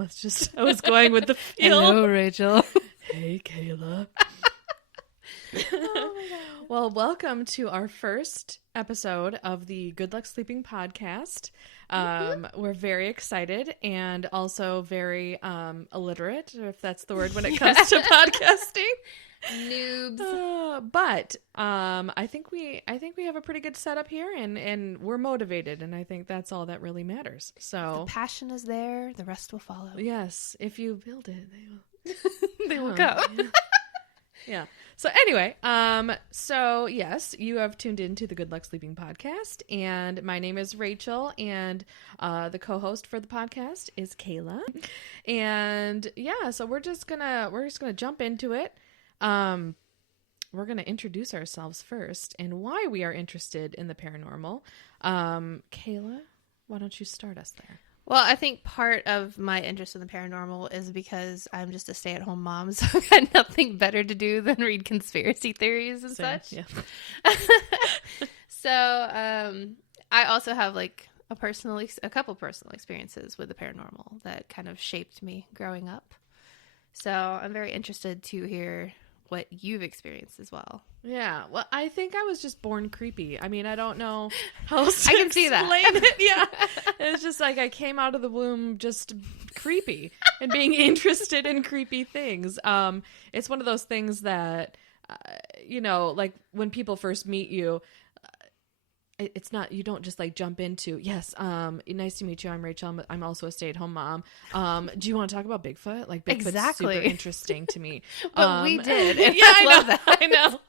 know. I was going with the feel. Hello, Rachel. Hey, Kaila. Oh my God. Well, welcome to our first episode of the Good Luck Sleeping podcast. We're very excited and also very illiterate, if that's the word when it comes to podcasting. Noobs. But I think we have a pretty good setup here, and we're motivated, and I think that's all that really matters. So The passion is there. The rest will follow. yes, if you build it, they will. They will go. Yeah. So anyway, so yes, you have tuned into the Good Luck Sleeping podcast, and my name is Rachel, and the co-host for the podcast is Kaila, and yeah, so we're just gonna jump into it. We're gonna introduce ourselves first and why we are interested in the paranormal. Kaila, why don't you start us there? Well, I think part of my interest in the paranormal is because I'm just a stay-at-home mom, so I've had nothing better to do than read conspiracy theories and Same, such. yeah. So, I also have like a couple personal experiences with the paranormal that kind of shaped me growing up. So I'm very interested to hear what you've experienced as well. Yeah, well, I think I was just born creepy. I mean, I don't know how else to I can see that. explain it. Yeah, it's just like I came out of the womb just creepy and being interested in creepy things. It's one of those things that, like when people first meet you, it's not, you don't just like jump into, yes, nice to meet you, I'm Rachel, I'm also a stay-at-home mom. Do you want to talk about Bigfoot? Like, Bigfoot's Exactly. super interesting to me. But we did. And Yeah, I love know, that. I know.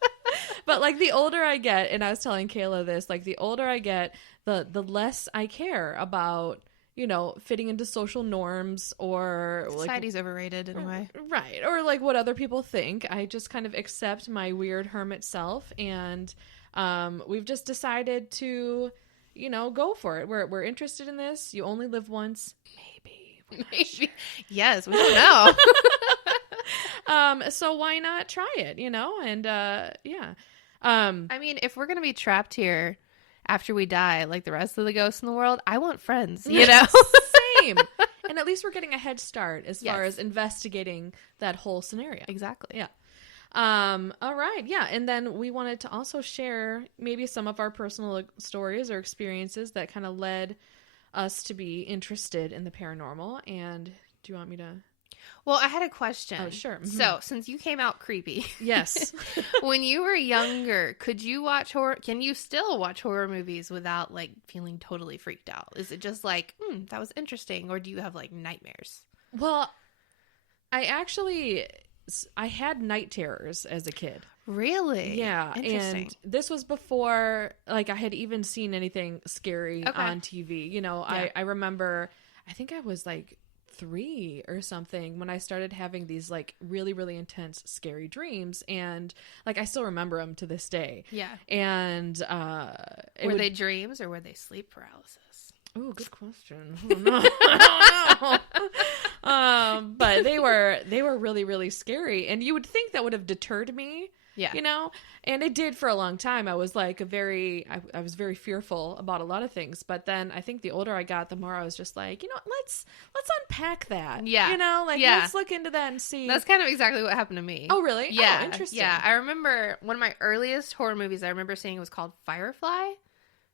But like the older I get, and I was telling Kaila this, like the older I get, the less I care about, fitting into social norms or like, Society's overrated in a way. right, or like what other people think. I just kind of accept my weird hermit self, and we've just decided to, go for it. We're interested in this. You only live once. Maybe. Yes, we don't know. So why not try it, and yeah. I mean, if we're going to be trapped here after we die, like the rest of the ghosts in the world, I want friends, Same. And at least we're getting a head start as far as investigating that whole scenario. Exactly. Yeah. All right. Yeah. And then we wanted to also share maybe some of our personal stories or experiences that kind of led us to be interested in the paranormal. And do you want me to? Well, I had a question. Oh, sure. Mm-hmm. So, since you came out creepy. Yes. When you were younger, could you watch horror? Can you still watch horror movies without like feeling totally freaked out? Is it just like, that was interesting? Or do you have like nightmares? Well, I had night terrors as a kid. Really? Yeah. Interesting. And this was before, like, I had even seen anything scary on TV. I remember, I think I was like 3 or something when I started having these like really, really intense, scary dreams. And like, I still remember them to this day. Yeah. And were they dreams or were they sleep paralysis? Oh, good question. I don't know. But they were really, really scary. And you would think that would have deterred me. Yeah. And it did for a long time. I was like I was very fearful about a lot of things. But then I think the older I got, the more I was just like, let's unpack that. Yeah. Let's look into that and see. That's kind of exactly what happened to me. Oh, really? Yeah. Oh, interesting. Yeah. I remember one of my earliest horror movies I remember seeing was called Firefly.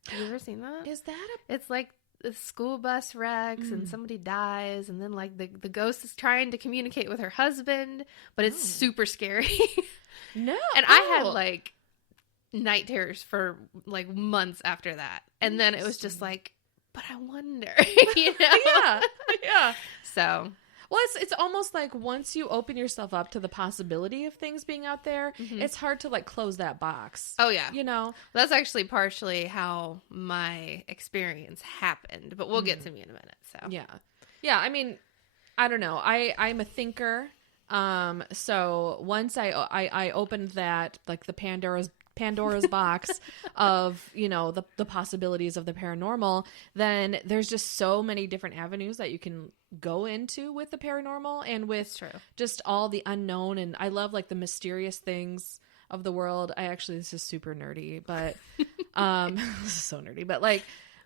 Have you ever seen that? Is that It's like the school bus wrecks and somebody dies, and then like the ghost is trying to communicate with her husband, but it's super scary. No. And I had like night terrors for like months after that. And then it was just like, but I wonder, Yeah. Yeah. So, well, it's almost like once you open yourself up to the possibility of things being out there, it's hard to like close that box. oh yeah. That's actually partially how my experience happened, but we'll get to me in a minute. So, yeah. Yeah. I mean, I don't know. I'm a thinker. So once I opened that, like the Pandora's box of, the possibilities of the paranormal, then there's just so many different avenues that you can go into with the paranormal and with just all the unknown. And I love like the mysterious things of the world. This is super nerdy, but, this is so nerdy, but like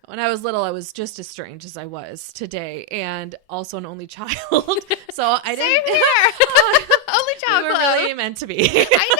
When I was little, I was just as strange as I was today, and also an only child. So I Same didn't. here. Only child. We were club. really meant to be. I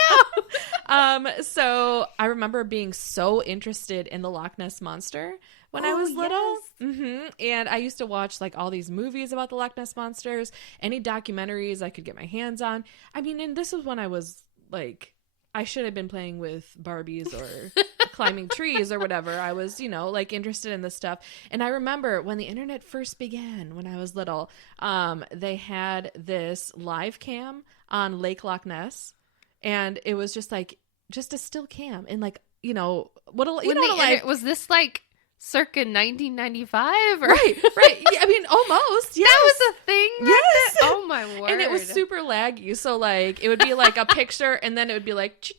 know. So I remember being so interested in the Loch Ness Monster when I was little. Yes. And I used to watch like all these movies about the Loch Ness Monsters, any documentaries I could get my hands on. I mean, and this was when I was like, I should have been playing with Barbies or climbing trees or whatever. I was, like interested in this stuff. And I remember when the internet first began, when I was little, they had this live cam on Lake Loch Ness. And it was just a still cam. And like, Was this like circa 1995? Or? Right. Yeah, I mean, almost. Yes. That was a thing? Yes. Oh, my word. And it was super laggy. So, like, it would be like a picture, and then it would be like,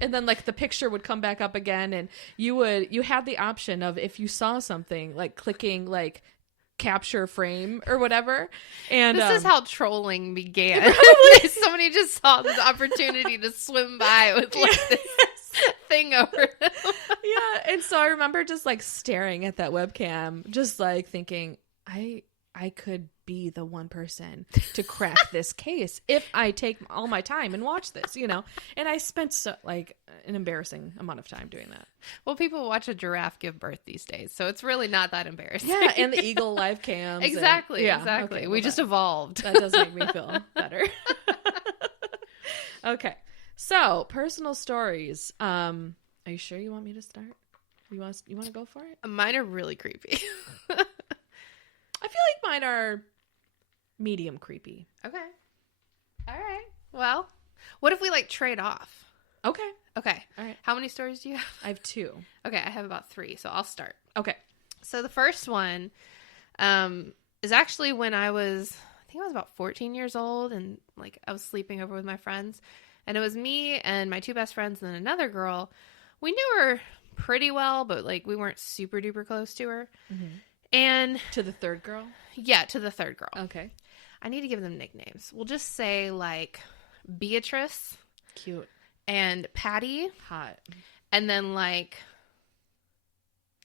and then, like, the picture would come back up again. And you had the option of, if you saw something, like, clicking, like, capture frame or whatever. And this is how trolling began. Somebody just saw this opportunity to swim by with, like, this thing over them. Yeah. And so I remember just, like, staring at that webcam, just, like, thinking, I could be the one person to crack this case if I take all my time and watch this, And I spent an embarrassing amount of time doing that. Well, people watch a giraffe give birth these days, so it's really not that embarrassing. Yeah, and the eagle live cams. Exactly. Okay, we just evolved. That does make me feel better. Okay. So, personal stories. Are you sure you want me to start? You want to go for it? Mine are really creepy. I feel like mine are medium creepy. Okay. All right. Well, what if we like trade off? Okay. Okay. All right. How many stories do you have? I have 2. Okay, I have about 3, so I'll start. Okay. So the first one is actually when I was about 14 years old, and like I was sleeping over with my friends, and it was me and my 2 best friends and then another girl. We knew her pretty well, but like we weren't super duper close to her. Mm-hmm. And to the third girl? Yeah, to the third girl. Okay. I need to give them nicknames. We'll just say like Beatrice. Cute. And Patty. Hot. And then like,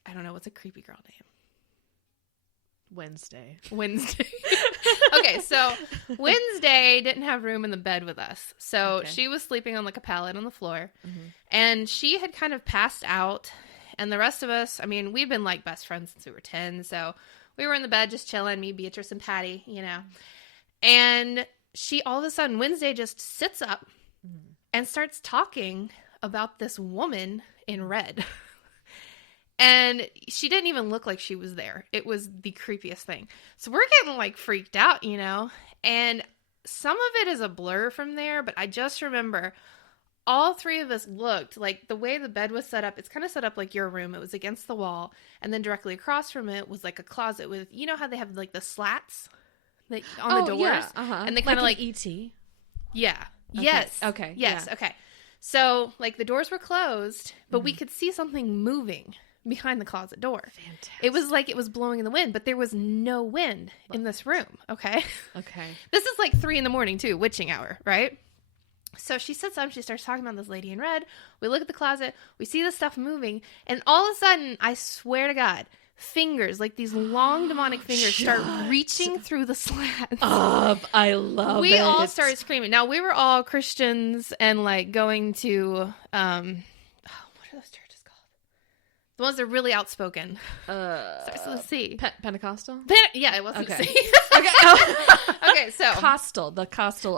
I don't know, what's a creepy girl name? Wednesday. Okay, so Wednesday didn't have room in the bed with us. So she was sleeping on like a pallet on the floor. Mm-hmm. And she had kind of passed out. And the rest of us, I mean, we've been like best friends since we were 10. So we were in the bed just chilling, me, Beatrice, and Patty, And she, all of a sudden, Wednesday just sits up and starts talking about this woman in red. And she didn't even look like she was there. It was the creepiest thing. So we're getting like freaked out, And some of it is a blur from there, but I just remember all 3 of us looked like the way the bed was set up. It's kind of set up like your room. It was against the wall. And then directly across from it was like a closet with, how they have like the slats on the doors? Yeah. Uh-huh. And they kind of like E.T. Yeah. Okay. Yes. Okay. Yes. Yeah. Okay. So like the doors were closed, but we could see something moving behind the closet door. Fantastic. It was like it was blowing in the wind, but there was no wind in this room. Okay. Okay. This is like 3 a.m. too, witching hour, right? So she sits up, she starts talking about this lady in red. We look at the closet, we see the stuff moving, and all of a sudden, I swear to God, fingers, like these long demonic fingers, start reaching through the slats. I love it. We all started screaming. Now, we were all Christians and like going to, what are those churches called? The ones that are really outspoken. Starts with a C. Pentecostal? Yeah, it wasn't okay. a C. Okay, so. The Costal of the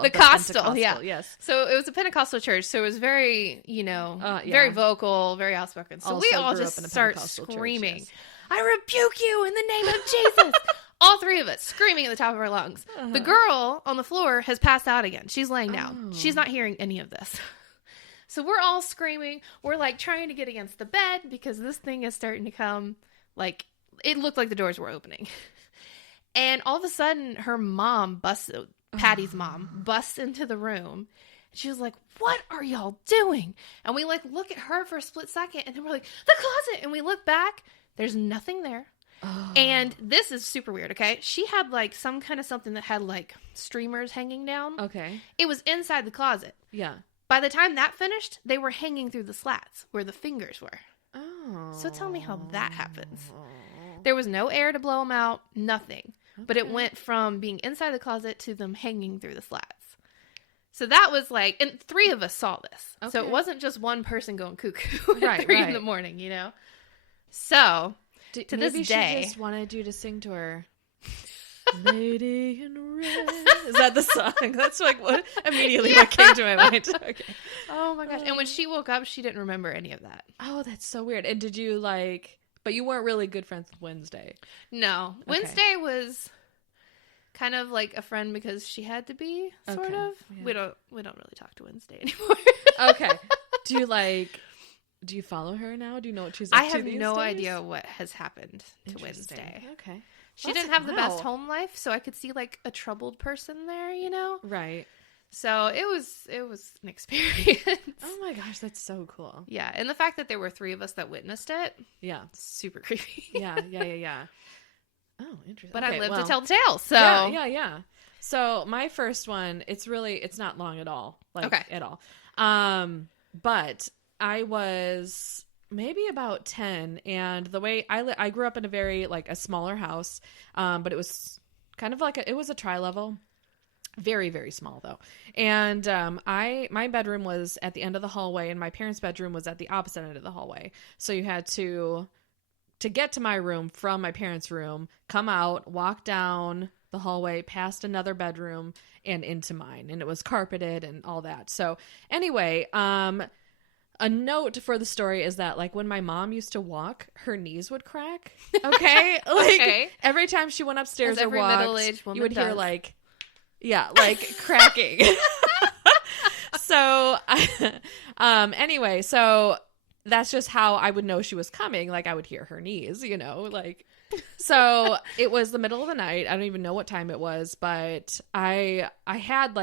Pentecostal, yeah. Yes. So it was a Pentecostal church, so it was very, very vocal, very outspoken. So also we all just start screaming, church, yes. I rebuke you in the name of Jesus. All 3 of us screaming at the top of our lungs. Uh-huh. The girl on the floor has passed out again. She's laying down. She's not hearing any of this. So we're all screaming. We're like trying to get against the bed because this thing is starting to come. Like, it looked like the doors were opening. And all of a sudden, her mom Patty's mom busts into the room. She was like, what are y'all doing? And we like look at her for a split second and then we're like, the closet. And we look back. There's nothing there. Oh. And this is super weird, okay? She had like some kind of something that had like streamers hanging down. Okay. It was inside the closet. Yeah. By the time that finished, they were hanging through the slats where the fingers were. Oh. So tell me how that happens. There was no air to blow them out, nothing. Okay. But it went from being inside the closet to them hanging through the slats. So that was like, and 3 of us saw this. Okay. So it wasn't just one person going cuckoo at 3 in the morning, you know? So, to this day. She just wanted you to sing to her. Lady in Red. Is that the song? That's like what immediately what came to my mind. Okay. Oh my gosh. And when she woke up, she didn't remember any of that. Oh, that's so weird. And did you but you weren't really good friends with Wednesday? No. Okay. Wednesday was kind of like a friend because she had to be, sort of. Yeah. We don't really talk to Wednesday anymore. Okay. Do you follow her now? Do you know what she's up to these days? I have no idea what has happened to Wednesday. Okay. She didn't have the best home life, so I could see like a troubled person there, you know? Right. So it was an experience. Oh my gosh, that's so cool. Yeah, and the fact that there were 3 of us that witnessed it. Yeah. Super creepy. Yeah. Oh, interesting. But I lived to tell the tale, so. Yeah. So my first one, it's not long at all. At all. But I was maybe about 10, and the way I grew up in a very a smaller house, but it was kind of it was a tri-level, very, very small though. And my bedroom was at the end of the hallway, and my parents' bedroom was at the opposite end of the hallway. So you had to get to my room from my parents' room, come out, walk down the hallway, past another bedroom, and into mine. And it was carpeted and all that. So anyway, a note for the story is that when my mom used to walk, her knees would crack. Okay? Okay. Every time she went upstairs or walked, middle-aged woman you would hear cracking. So anyway, so that's just how I would know she was coming. I would hear her knees, you know, so it was the middle of the night. I don't even know what time it was, but I had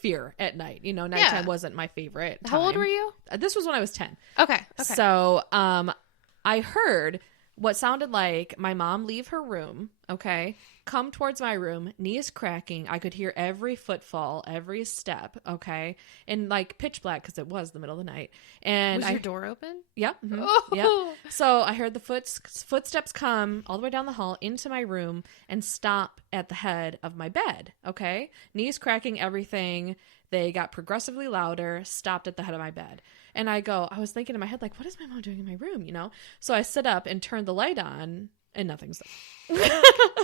fear at night. You know, nighttime wasn't my favorite time. How old were you? This was when I was 10. Okay. So I heard what sounded like my mom leave her room, okay, come towards my room, knees cracking. I could hear every footfall, every step, okay, and pitch black because it was the middle of the night. And was your door open? Yep. Yeah, mm-hmm, yeah. So I heard the footsteps come all the way down the hall into my room and stop at the head of my bed, okay, knees cracking, everything. They got progressively louder, stopped at the head of my bed. And I was thinking in my head, what is my mom doing in my room, you know? So I sit up and turned the light on, and nothing's there.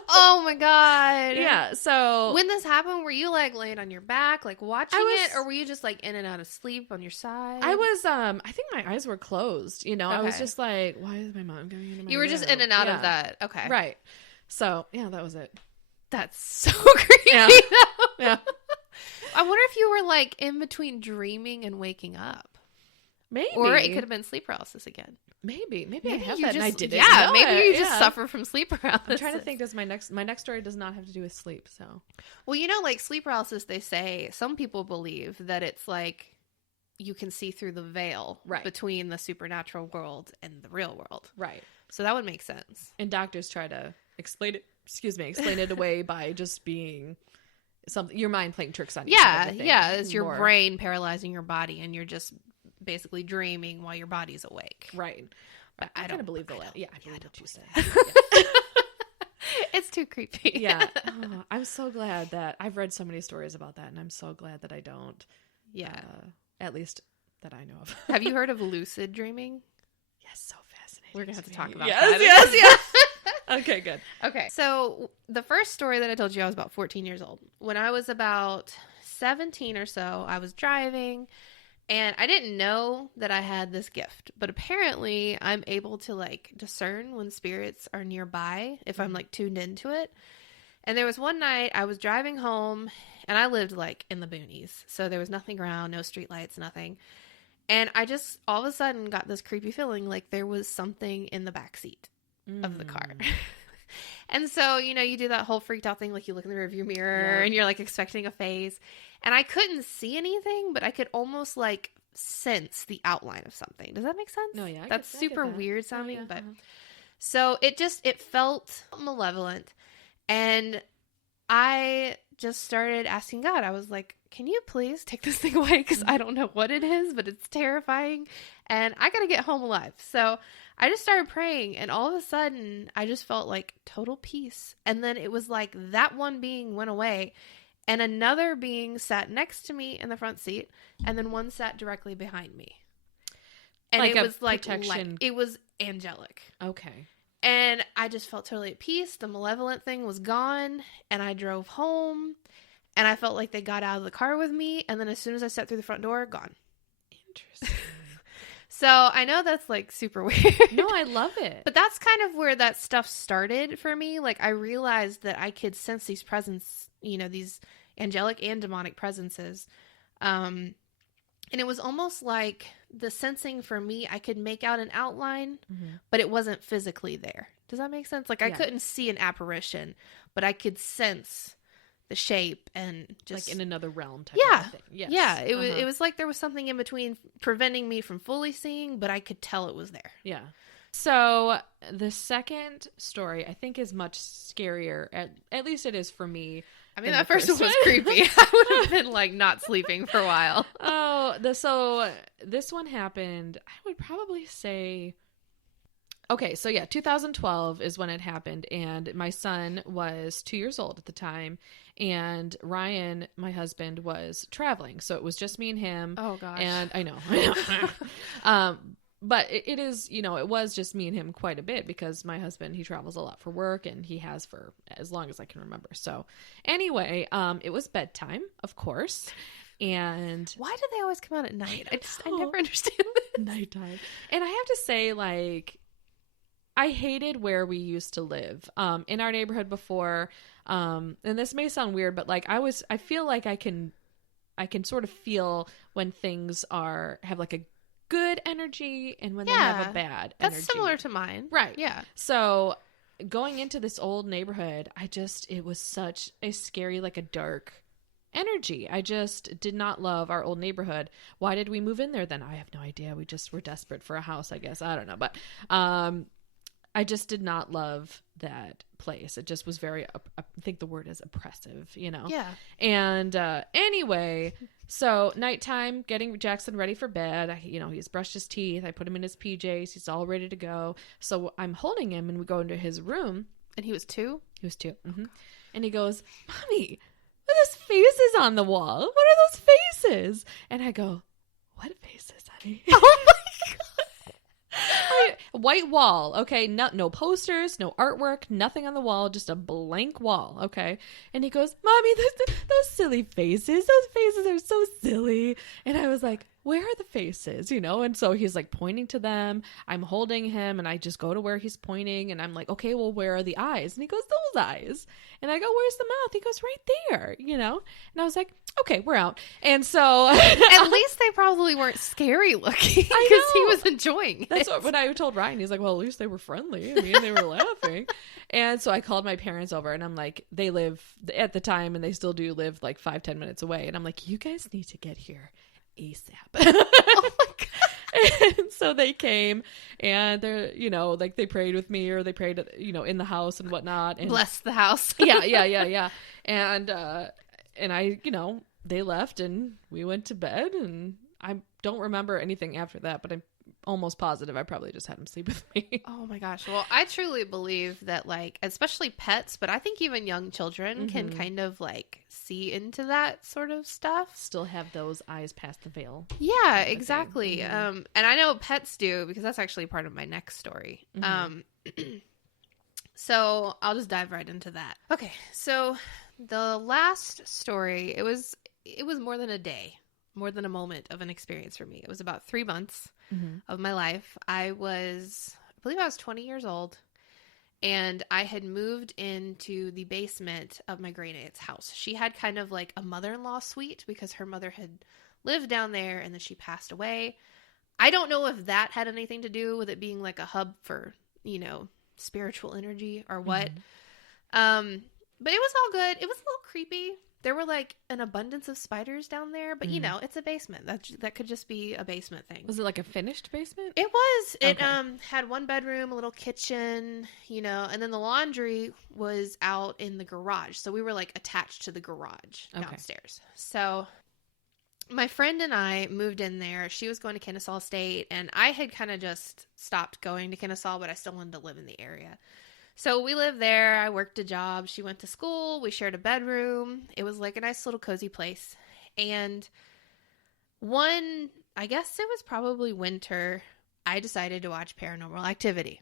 Oh my God. Yeah, so. When this happened, were you laying on your back, watching it? Or were you just in and out of sleep on your side? I was, I think my eyes were closed, you know? Okay. I was just why is my mom going into my room? You were just in and out of that. Okay. Right. So, yeah, that was it. That's so creepy. Yeah. Yeah. I wonder if you were in between dreaming and waking up. Maybe. Or it could have been sleep paralysis again. Maybe I have that and I didn't know it. Maybe you just suffer from sleep paralysis. I'm trying to think, my next story does not have to do with sleep, so. Well, you know, sleep paralysis, they say, some people believe that it's you can see through the veil between the supernatural world and the real world. Right. So that would make sense. And doctors try to explain it away by just being your mind playing tricks on you. Yeah. It's your brain paralyzing your body, and you're just basically dreaming while your body's awake. Right. But I don't believe the last. Yeah, I believe what you said. It's too creepy. Yeah. Oh, I'm so glad that I've read so many stories about that, and I'm so glad that I don't. Yeah. At least that I know of. Have you heard of lucid dreaming? Yes, so fascinating. We're going to have to talk about that. Yes. Okay, good. Okay. So the first story that I told you, I was about 14 years old. When I was about 17 or so, I was driving, and I didn't know that I had this gift, but apparently I'm able to discern when spirits are nearby if I'm tuned into it. And there was one night I was driving home, and I lived in the boonies, so there was nothing around, no street lights, nothing. And I just all of a sudden got this creepy feeling there was something in the backseat of the car. And so, you know, you do that whole freaked out thing, you look in the rearview mirror and you're expecting a face. And I couldn't see anything, but I could almost sense the outline of something. Does that make sense? No, yeah. That's super weird sounding, but so it felt malevolent. And I just started asking God. I was like, can you please take this thing away? Because I don't know what it is, but it's terrifying. And I got to get home alive. So I just started praying. And all of a sudden, I just felt like total peace. And then it was like that one being went away. And another being sat next to me in the front seat. And then one sat directly behind me. And like it was like protection. it was angelic. Okay. And I just felt totally at peace. The malevolent thing was gone. And I drove home. And I felt like they got out of the car with me. And then as soon as I stepped through the front door, gone. Interesting. So I know that's like super weird. No, I love it. But that's kind of where that stuff started for me. Like I realized that I could sense these presence, these angelic and demonic presences. And it was almost like the sensing for me, I could make out an outline, but it wasn't physically there. Does that make sense? Like I couldn't see an apparition, but I could sense the shape and just like in another realm type of thing. Yes. Yeah. It was like there was something in between preventing me from fully seeing, but I could tell it was there. Yeah. So the second story I think is much scarier. At least it is for me. I mean, that first one was creepy. I would have been like not sleeping for a while. So this one happened, I would probably say, okay, so yeah, 2012 is when it happened, and my son was 2 years old at the time, and Ryan, my husband, was traveling, so it was just me and him. Oh gosh. And I know. But it is, it was just me and him quite a bit because my husband, he travels a lot for work, and he has for as long as I can remember. So anyway, it was bedtime, of course. And why do they always come out at night? I never understand this. Nighttime. And I have to say, like, I hated where we used to live in our neighborhood before. And this may sound weird, but like I feel like I can sort of feel when things have like a good energy and when they have a bad energy. That's similar to mine. Right. Yeah. So going into this old neighborhood, it was such a scary, like a dark energy. I just did not love our old neighborhood. Why did we move in there then? I have no idea. We just were desperate for a house, I guess. I don't know. But I just did not love that place. It just was very, I think the word is oppressive, Yeah. And anyway, so nighttime, getting Jackson ready for bed. He's brushed his teeth. I put him in his PJs. He's all ready to go. So I'm holding him, and we go into his room. And he was 2? He was 2. Mm-hmm. And he goes, "Mommy, what are those faces on the wall? What are those faces?" And I go, "What faces, honey?" Oh my God. White wall, okay? No posters, no artwork, nothing on the wall, just a blank wall, okay? And he goes, "Mommy, those silly faces, those faces are so silly." And I was like, "Where are the faces?" And so he's like pointing to them. I'm holding him, and I just go to where he's pointing, and I'm like, "Okay, well, where are the eyes?" And he goes, "Those eyes." And I go, "Where's the mouth?" He goes, "Right there," And I was like, "Okay, we're out." And so at least they probably weren't scary looking because he was enjoying it. That's what when I told Ryan, he's like, "Well, at least they were friendly. I mean, they were laughing." And so I called my parents over, and I'm like, they live at the time, and they still do live like 5-10 minutes away. And I'm like, "You guys need to get here ASAP." Oh my God. And so they came, and they're, like they prayed with me, or they prayed, in the house and whatnot. And bless the house. yeah. And I, they left, and we went to bed, and I don't remember anything after that, but I'm almost positive I probably just had him sleep with me. Oh my gosh. Well, I truly believe that, like, especially pets, but I think even young children can kind of like see into that sort of stuff. Still have those eyes past the veil. Yeah, exactly. And I know pets do, because that's actually part of my next story. So I'll just dive right into that. Okay. So the last story, it was more than a day, more than a moment of an experience for me. It was about 3 months of my life. I believe I was 20 years old, and I had moved into the basement of my great aunt's house. She had kind of like a mother-in-law suite because her mother had lived down there, and then she passed away. I don't know if that had anything to do with it being like a hub for, spiritual energy or what. But it was all good. It was a little creepy. there were like an abundance of spiders down there, but you know, it's a basement. That could just be a basement thing. Was it like a finished basement? It was. It Okay. had one bedroom, a little kitchen, you know, and then the laundry was out in the garage. So we were like attached to the garage downstairs. So my friend and I moved in there. She was going to Kennesaw State, and I had kind of just stopped going to Kennesaw, but I still wanted to live in the area. So we lived there. I worked a job. She went to school. We shared a bedroom. It was like a nice little cozy place. And I guess it was probably winter, I decided to watch Paranormal Activity.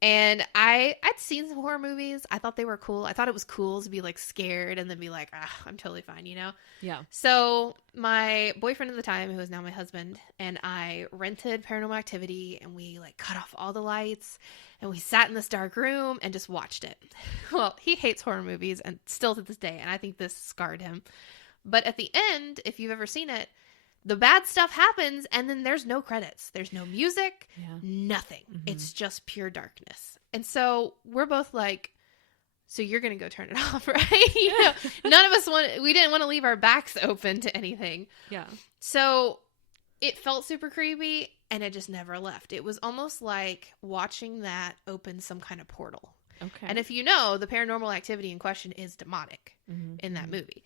And I'd seen some horror movies. I thought they were cool. I thought it was cool to be like scared and then be like, I'm totally fine, you know? Yeah. So my boyfriend at the time, who is now my husband, and I rented Paranormal Activity, and we like cut off all the lights and we sat in this dark room and just watched it. Well, he hates horror movies and still to this day, and I think this scarred him. But at the end, if you've ever seen it, the bad stuff happens, and then there's no credits. There's no music, nothing. It's just pure darkness. And so we're both like, so you're going to go turn it off, right? You know, none of us we didn't want to leave our backs open to anything. Yeah. So it felt super creepy, and it just never left. It was almost like watching that open some kind of portal. Okay. And if you know, the Paranormal Activity in question is demonic in that movie.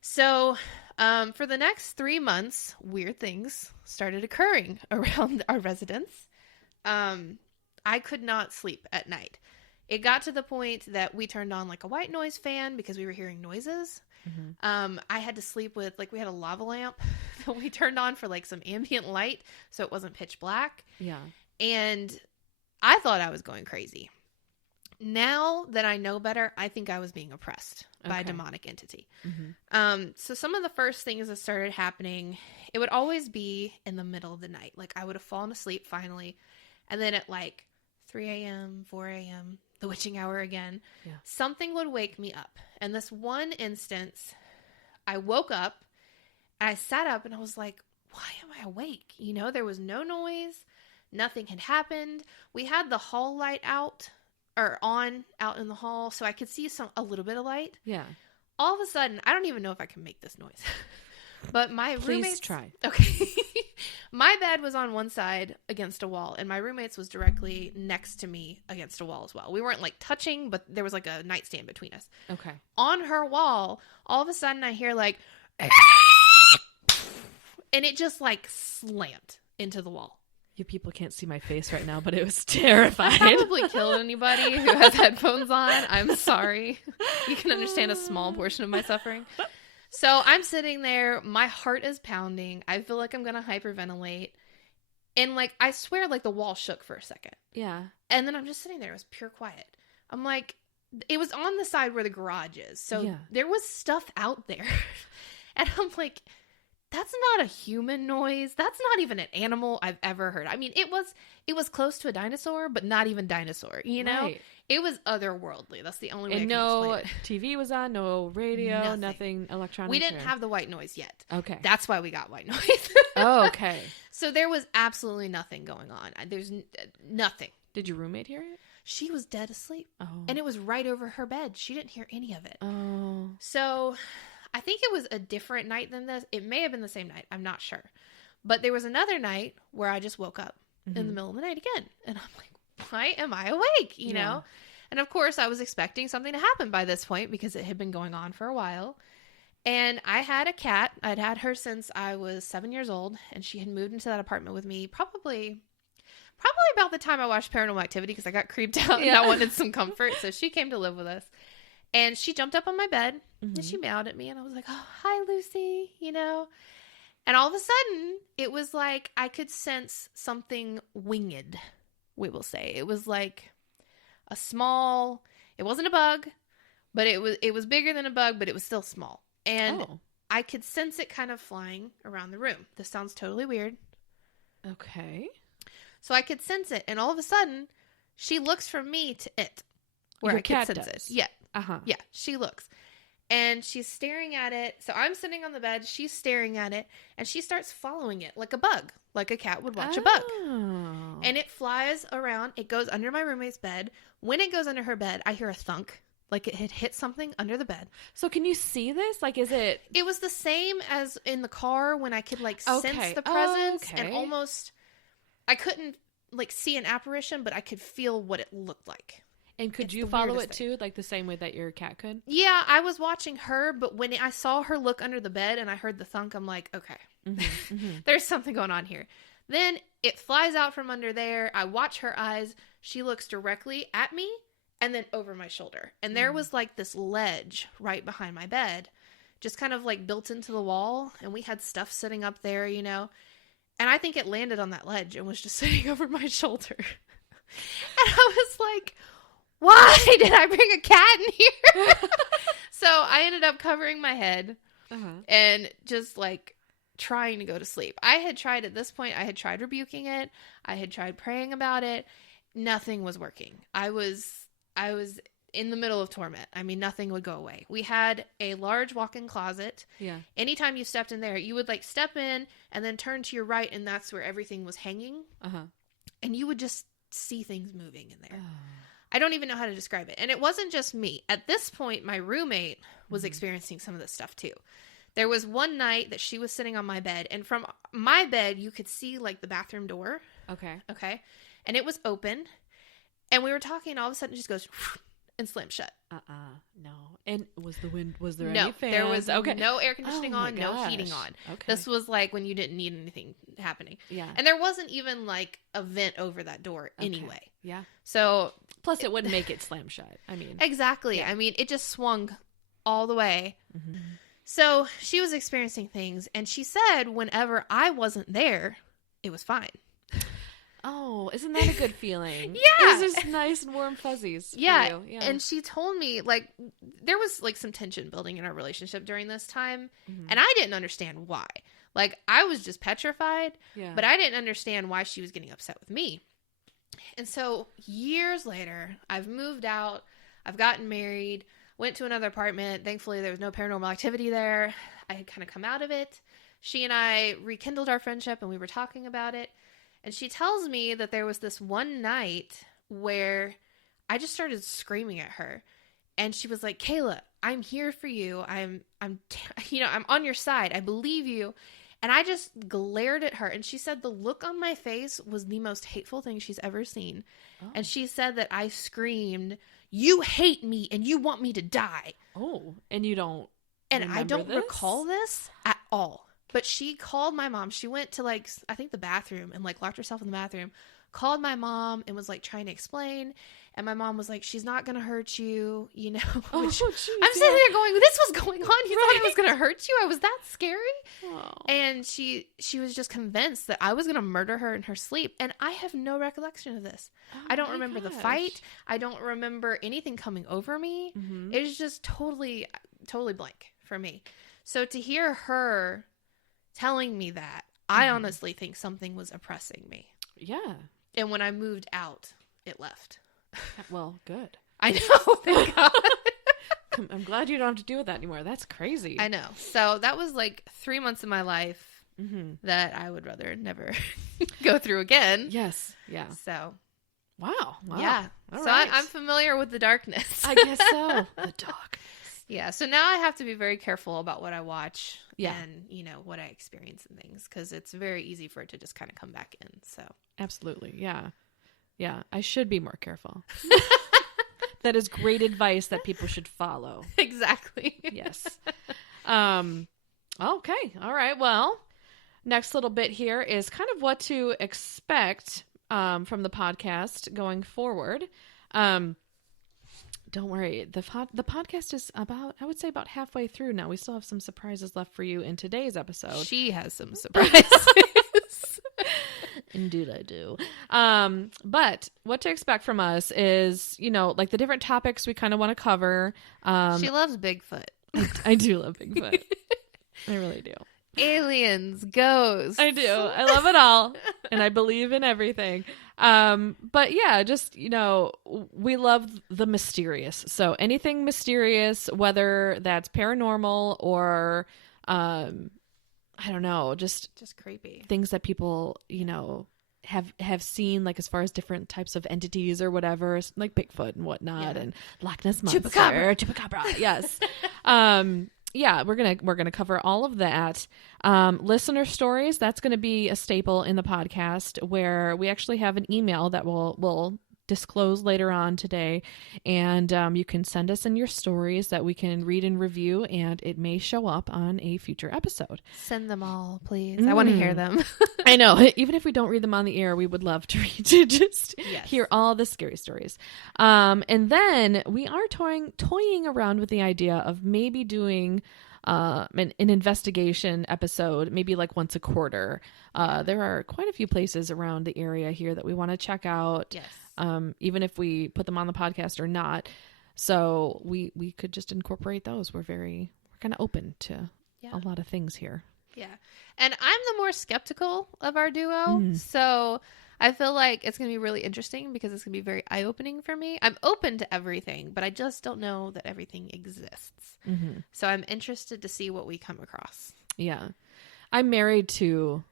So, for the next 3 months, weird things started occurring around our residence. I could not sleep at night. It got to the point that we turned on like a white noise fan because we were hearing noises. I had to sleep with, like, we had a lava lamp that we turned on for like some ambient light so it wasn't pitch black. Yeah. And I thought I was going crazy. Now that I know better, I think I was being oppressed by a demonic entity. So some of the first things that started happening, it would always be in the middle of the night. Like, I would have fallen asleep finally, and then at like 3 a.m., 4 a.m., the witching hour again, something would wake me up. And this one instance, I woke up, and I sat up, and I was like, why am I awake? You know, there was no noise. Nothing had happened. We had the hall light out in the hall, so I could see a little bit of light. Yeah. All of a sudden, I don't even know if I can make this noise, but my roommates... Please try. Okay. My bed was on one side against a wall, and my roommate's was directly next to me against a wall as well. We weren't like touching, but there was like a nightstand between us. Okay. On her wall, all of a sudden I hear like... and it just like slammed into the wall. You people can't see my face right now, but it was terrifying. I probably killed anybody who has headphones on. I'm sorry. You can understand a small portion of my suffering. So I'm sitting there. My heart is pounding. I feel like I'm going to hyperventilate. And like, I swear like the wall shook for a second. Yeah. And then I'm just sitting there. It was pure quiet. I'm like, it was on the side where the garage is. So there was stuff out there. And I'm like, that's not a human noise. That's not even an animal I've ever heard. I mean, it was close to a dinosaur, but not even dinosaur, you know? Right. It was otherworldly. That's the only way and I can no explain it. TV was on, no radio, nothing electronic. We didn't have the white noise yet. Okay. That's why we got white noise. Oh, okay. So there was absolutely nothing going on. There's nothing. Did your roommate hear it? She was dead asleep. Oh. And it was right over her bed. She didn't hear any of it. Oh. So I think it was a different night than this. It may have been the same night. I'm not sure. But there was another night where I just woke up in the middle of the night again. And I'm like, why am I awake? You know? And of course, I was expecting something to happen by this point because it had been going on for a while. And I had a cat. I'd had her since I was 7 years old. And she had moved into that apartment with me probably about the time I watched Paranormal Activity because I got creeped out and I wanted some comfort. So she came to live with us. And she jumped up on my bed and she meowed at me. And I was like, oh, hi, Lucy, you know. And all of a sudden, it was like I could sense something winged, we will say. It was like a small, it wasn't a bug, but it was bigger than a bug, but it was still small. And I could sense it kind of flying around the room. This sounds totally weird. Okay. So I could sense it. And all of a sudden, she looks from me to it. Where Your I could cat sense does. it. Yeah. Uh-huh. Yeah, she looks. And she's staring at it. So I'm sitting on the bed. She's staring at it. And she starts following it like a bug. Like a cat would watch a bug. And it flies around. It goes under my roommate's bed. When it goes under her bed, I hear a thunk. like it had hit something under the bed. So can you see this? Like, is it? It was the same as in the car when I could like sense the presence and almost, I couldn't like see an apparition, but I could feel what it looked like. And could you follow it too, like the same way that your cat could? Yeah, I was watching her, but when I saw her look under the bed and I heard the thunk, I'm like, okay, there's something going on here. Then it flies out from under there. I watch her eyes. She looks directly at me and then over my shoulder. And there was like this ledge right behind my bed, just kind of like built into the wall. And we had stuff sitting up there, you know. And I think it landed on that ledge and was just sitting over my shoulder. And I was like, why did I bring a cat in here? So I ended up covering my head and just like trying to go to sleep. I had tried at this point, I had tried rebuking it. I had tried praying about it. Nothing was working. I was in the middle of torment. I mean, nothing would go away. We had a large walk-in closet. Yeah. Anytime you stepped in there, you would like step in and then turn to your right, and that's where everything was hanging. And you would just see things moving in there. I don't even know how to describe it. And it wasn't just me. At this point, my roommate was experiencing some of this stuff too. There was one night that she was sitting on my bed, and from my bed, you could see like the bathroom door. Okay. And it was open, and we were talking, and all of a sudden it just goes and slammed shut. No. And was there no, any fans? There was no air conditioning on, no heating on. Okay. This was like when you didn't need anything happening. Yeah. And there wasn't even like a vent over that door anyway. Yeah. So plus it wouldn't make it slam shut. I mean. Exactly. Yeah. I mean, it just swung all the way. So she was experiencing things, and she said whenever I wasn't there, it was fine. Oh, isn't that a good feeling? Yeah. It was just nice and warm fuzzies for yeah. you. Yeah. And she told me, like, there was, like, some tension building in our relationship during this time, and I didn't understand why. Like, I was just petrified, but I didn't understand why she was getting upset with me. And so, years later, I've moved out, I've gotten married, went to another apartment. Thankfully, there was no paranormal activity there. I had kind of come out of it. She and I rekindled our friendship, and we were talking about it. And she tells me that there was this one night where I just started screaming at her. And she was like, Kaila, I'm here for you. I'm on your side. I believe you. And I just glared at her. And she said the look on my face was the most hateful thing she's ever seen. Oh. And she said that I screamed, you hate me and you want me to die. Oh, and you don't And I don't recall this at all. But she called my mom. She went to, like, I think the bathroom and, like, locked herself in the bathroom. Called my mom and was, like, trying to explain. And my mom was like, she's not going to hurt you, you know. I'm sitting there going, this was going on. You thought it was going to hurt you? I was that scary? Oh. And she was just convinced that I was going to murder her in her sleep. And I have no recollection of this. I don't remember the fight. I don't remember anything coming over me. It was just totally blank for me. So to hear her telling me that, I honestly think something was oppressing me. Yeah. And when I moved out, it left. Well, good. I know. Thank God. I'm glad you don't have to deal with that anymore. That's crazy. I know. So that was like 3 months of my life that I would rather never go through again. Yes. Yeah. So. Wow. Yeah. All so right. I'm familiar with the darkness. I guess so. The darkness. Yeah, so now I have to be very careful about what I watch and, you know, what I experience and things, because it's very easy for it to just kind of come back in, so. Absolutely, yeah. Yeah, I should be more careful. That is great advice that people should follow. Exactly. Yes. Okay, all right, well, next little bit here is kind of what to expect from the podcast going forward. Don't worry. The podcast is about halfway through now. We still have some surprises left for you in today's episode. She has some surprises. Indeed I do. But what to expect from us is, you know, like the different topics we kind of want to cover. She loves Bigfoot. I do love Bigfoot. I really do. Aliens, ghosts. I do. I love it all. And I believe in everything. But yeah, just, you know, we love the mysterious. So anything mysterious, whether that's paranormal or, I don't know, just creepy things that people, you know, have seen, like, as far as different types of entities or whatever, like Bigfoot and whatnot, and Loch Ness Monster, Chupacabra. Yes. Yeah, we're gonna cover all of that. Listener stories, that's gonna be a staple in the podcast, where we actually have an email that we'll disclose later on today, and you can send us in your stories that we can read and review, and it may show up on a future episode. Send them all, please. I want to hear them. I know. Even if we don't read them on the air, we would love to hear all the scary stories. And then we are toying around with the idea of maybe doing an investigation episode, maybe like once a quarter. There are quite a few places around the area here that we want to check out. Yes. Even if we put them on the podcast or not. So we could just incorporate those. We're kind of open to a lot of things here. Yeah. And I'm the more skeptical of our duo. So I feel like it's going to be really interesting because it's going to be very eye-opening for me. I'm open to everything, but I just don't know that everything exists. Mm-hmm. So I'm interested to see what we come across. Yeah. I'm married to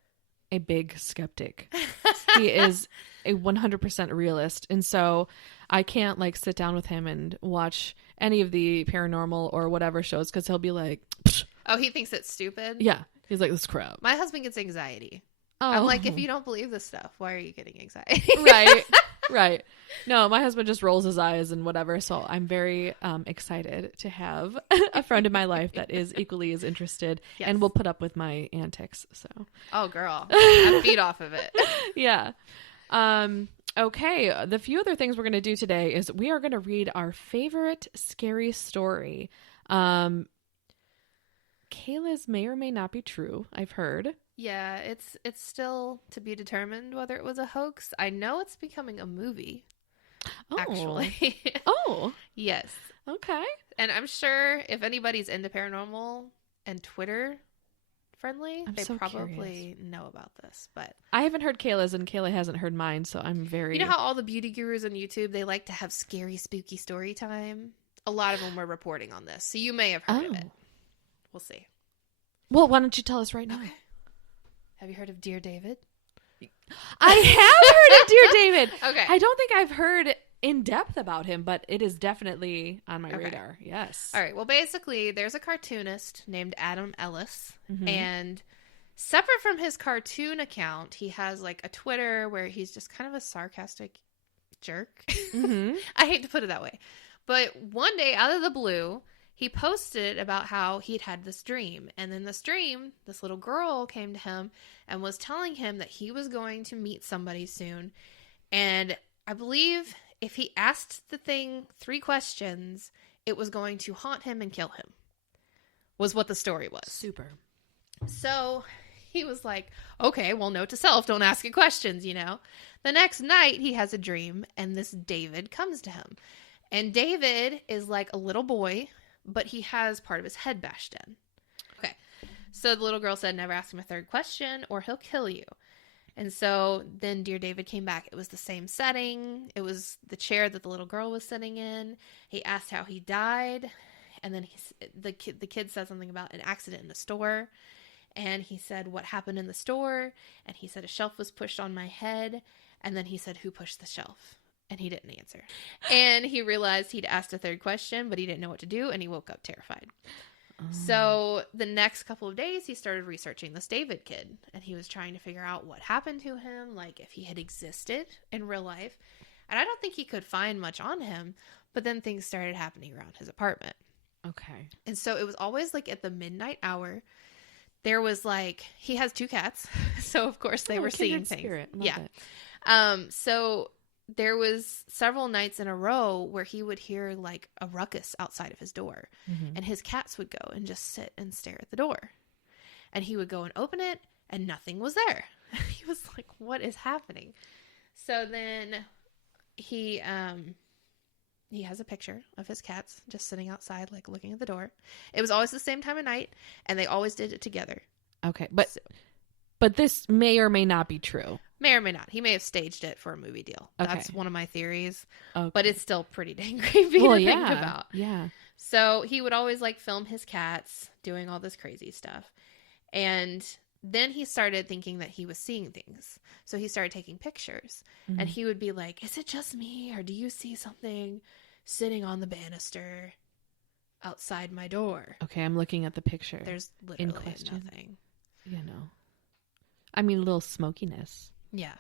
a big skeptic. He is a 100% realist. And so I can't like sit down with him and watch any of the paranormal or whatever shows because he'll be like, psh. Oh, he thinks it's stupid? Yeah. He's like, this crap. My husband gets anxiety. Oh. I'm like, if you don't believe this stuff, why are you getting anxiety? Right. No, my husband just rolls his eyes and whatever. So I'm very excited to have a friend in my life that is equally as interested and will put up with my antics. So. Oh, girl. I feed off of it. Yeah. Okay. The few other things we're going to do today is we are going to read our favorite scary story. Kayla's may or may not be true, I've heard. Yeah, it's still to be determined whether it was a hoax. I know it's becoming a movie. Oh. Actually. Oh. Yes. Okay. And I'm sure if anybody's into paranormal and Twitter friendly, they probably know about this. But I haven't heard Kayla's and Kayla hasn't heard mine, so I'm very... You know how all the beauty gurus on YouTube, they like to have scary, spooky story time? A lot of them were reporting on this, so you may have heard of it. We'll see. Well, why don't you tell us right now? Okay. Have you heard of Dear David? I have heard of Dear David. Okay. I don't think I've heard in depth about him, but it is definitely on my radar. Yes. All right. Well, basically, there's a cartoonist named Adam Ellis, and separate from his cartoon account, he has like a Twitter where he's just kind of a sarcastic jerk. I hate to put it that way. But one day, out of the blue, he posted about how he'd had this dream. And in this dream, this little girl came to him and was telling him that he was going to meet somebody soon. And I believe if he asked the thing 3 questions, it was going to haunt him and kill him, was what the story was. Super. So he was like, okay, well, note to self, don't ask it questions, you know. The next night, he has a dream, and this David comes to him. And David is like a little boy, but he has part of his head bashed in. Okay. So the little girl said, never ask him a 3rd question or he'll kill you. And so then Dear David came back. It was the same setting. It was the chair that the little girl was sitting in. He asked how he died. And then the kid said something about an accident in the store. And he said, what happened in the store? And he said, a shelf was pushed on my head. And then he said, who pushed the shelf? And he didn't answer. And he realized he'd asked a 3rd question, but he didn't know what to do, and he woke up terrified. So the next couple of days, he started researching this David kid, and he was trying to figure out what happened to him, like if he had existed in real life. And I don't think he could find much on him, but then things started happening around his apartment. Okay. And so it was always like at the midnight hour, there was like, he has 2 cats, so of course they were seeing things. Spirit. Yeah. So there was several nights in a row where he would hear like a ruckus outside of his door, and his cats would go and just sit and stare at the door, and he would go and open it and nothing was there. He was like, what is happening? So then he has a picture of his cats just sitting outside, like looking at the door. It was always the same time of night, and they always did it together. Okay. But this may or may not be true. May or may not. He may have staged it for a movie deal. Okay. That's one of my theories. Okay. But it's still pretty dang creepy to think about. Yeah. So he would always like film his cats doing all this crazy stuff. And then he started thinking that he was seeing things. So he started taking pictures. Mm-hmm. And he would be like, is it just me? Or do you see something sitting on the banister outside my door? Okay, I'm looking at the picture. There's literally nothing. You know. I mean, a little smokiness. Yeah.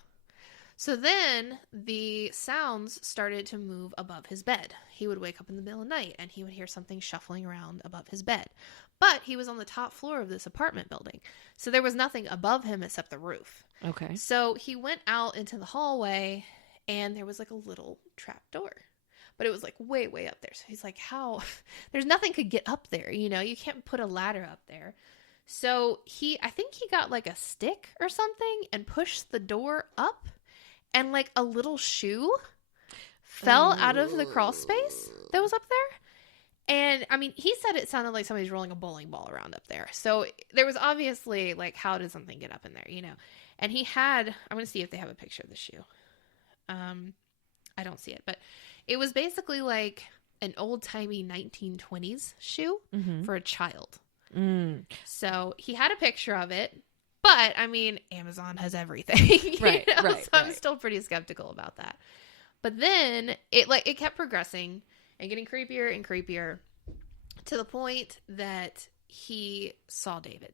So then the sounds started to move above his bed. He would wake up in the middle of the night and he would hear something shuffling around above his bed. But he was on the top floor of this apartment building. So there was nothing above him except the roof. Okay. So he went out into the hallway and there was like a little trap door. But it was like way, way up there. So he's like, how? There's nothing could get up there. You know, you can't put a ladder up there. So I think he got like a stick or something and pushed the door up. And like a little shoe fell out of the crawl space that was up there. And I mean, he said it sounded like somebody's rolling a bowling ball around up there. So there was obviously like, how did something get up in there, you know? And he had, I'm going to see if they have a picture of the shoe. I don't see it, but it was basically like an old timey 1920s shoe for a child. So he had a picture of it. But, I mean, Amazon has everything. Right, right. So I'm still pretty skeptical about that. But then it kept progressing and getting creepier and creepier to the point that he saw David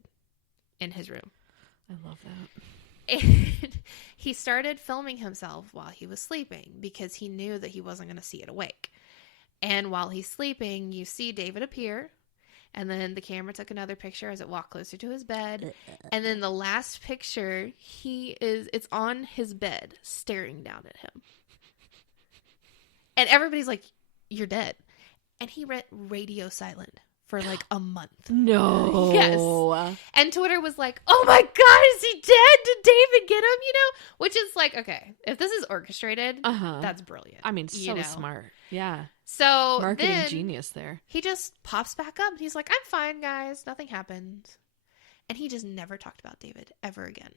in his room. I love that. And he started filming himself while he was sleeping because he knew that he wasn't going to see it awake. And while he's sleeping, you see David appear. And then the camera took another picture as it walked closer to his bed. And then the last picture, it's on his bed staring down at him. And everybody's like, you're dead. And he went radio silent for like a month. No. Yes. And Twitter was like, oh my God, is he dead? Did David get him? You know, which is like, okay, if this is orchestrated, that's brilliant. I mean, so smart. Yeah. So marketing genius there. He just pops back up. He's like, I'm fine, guys. Nothing happened. And he just never talked about David ever again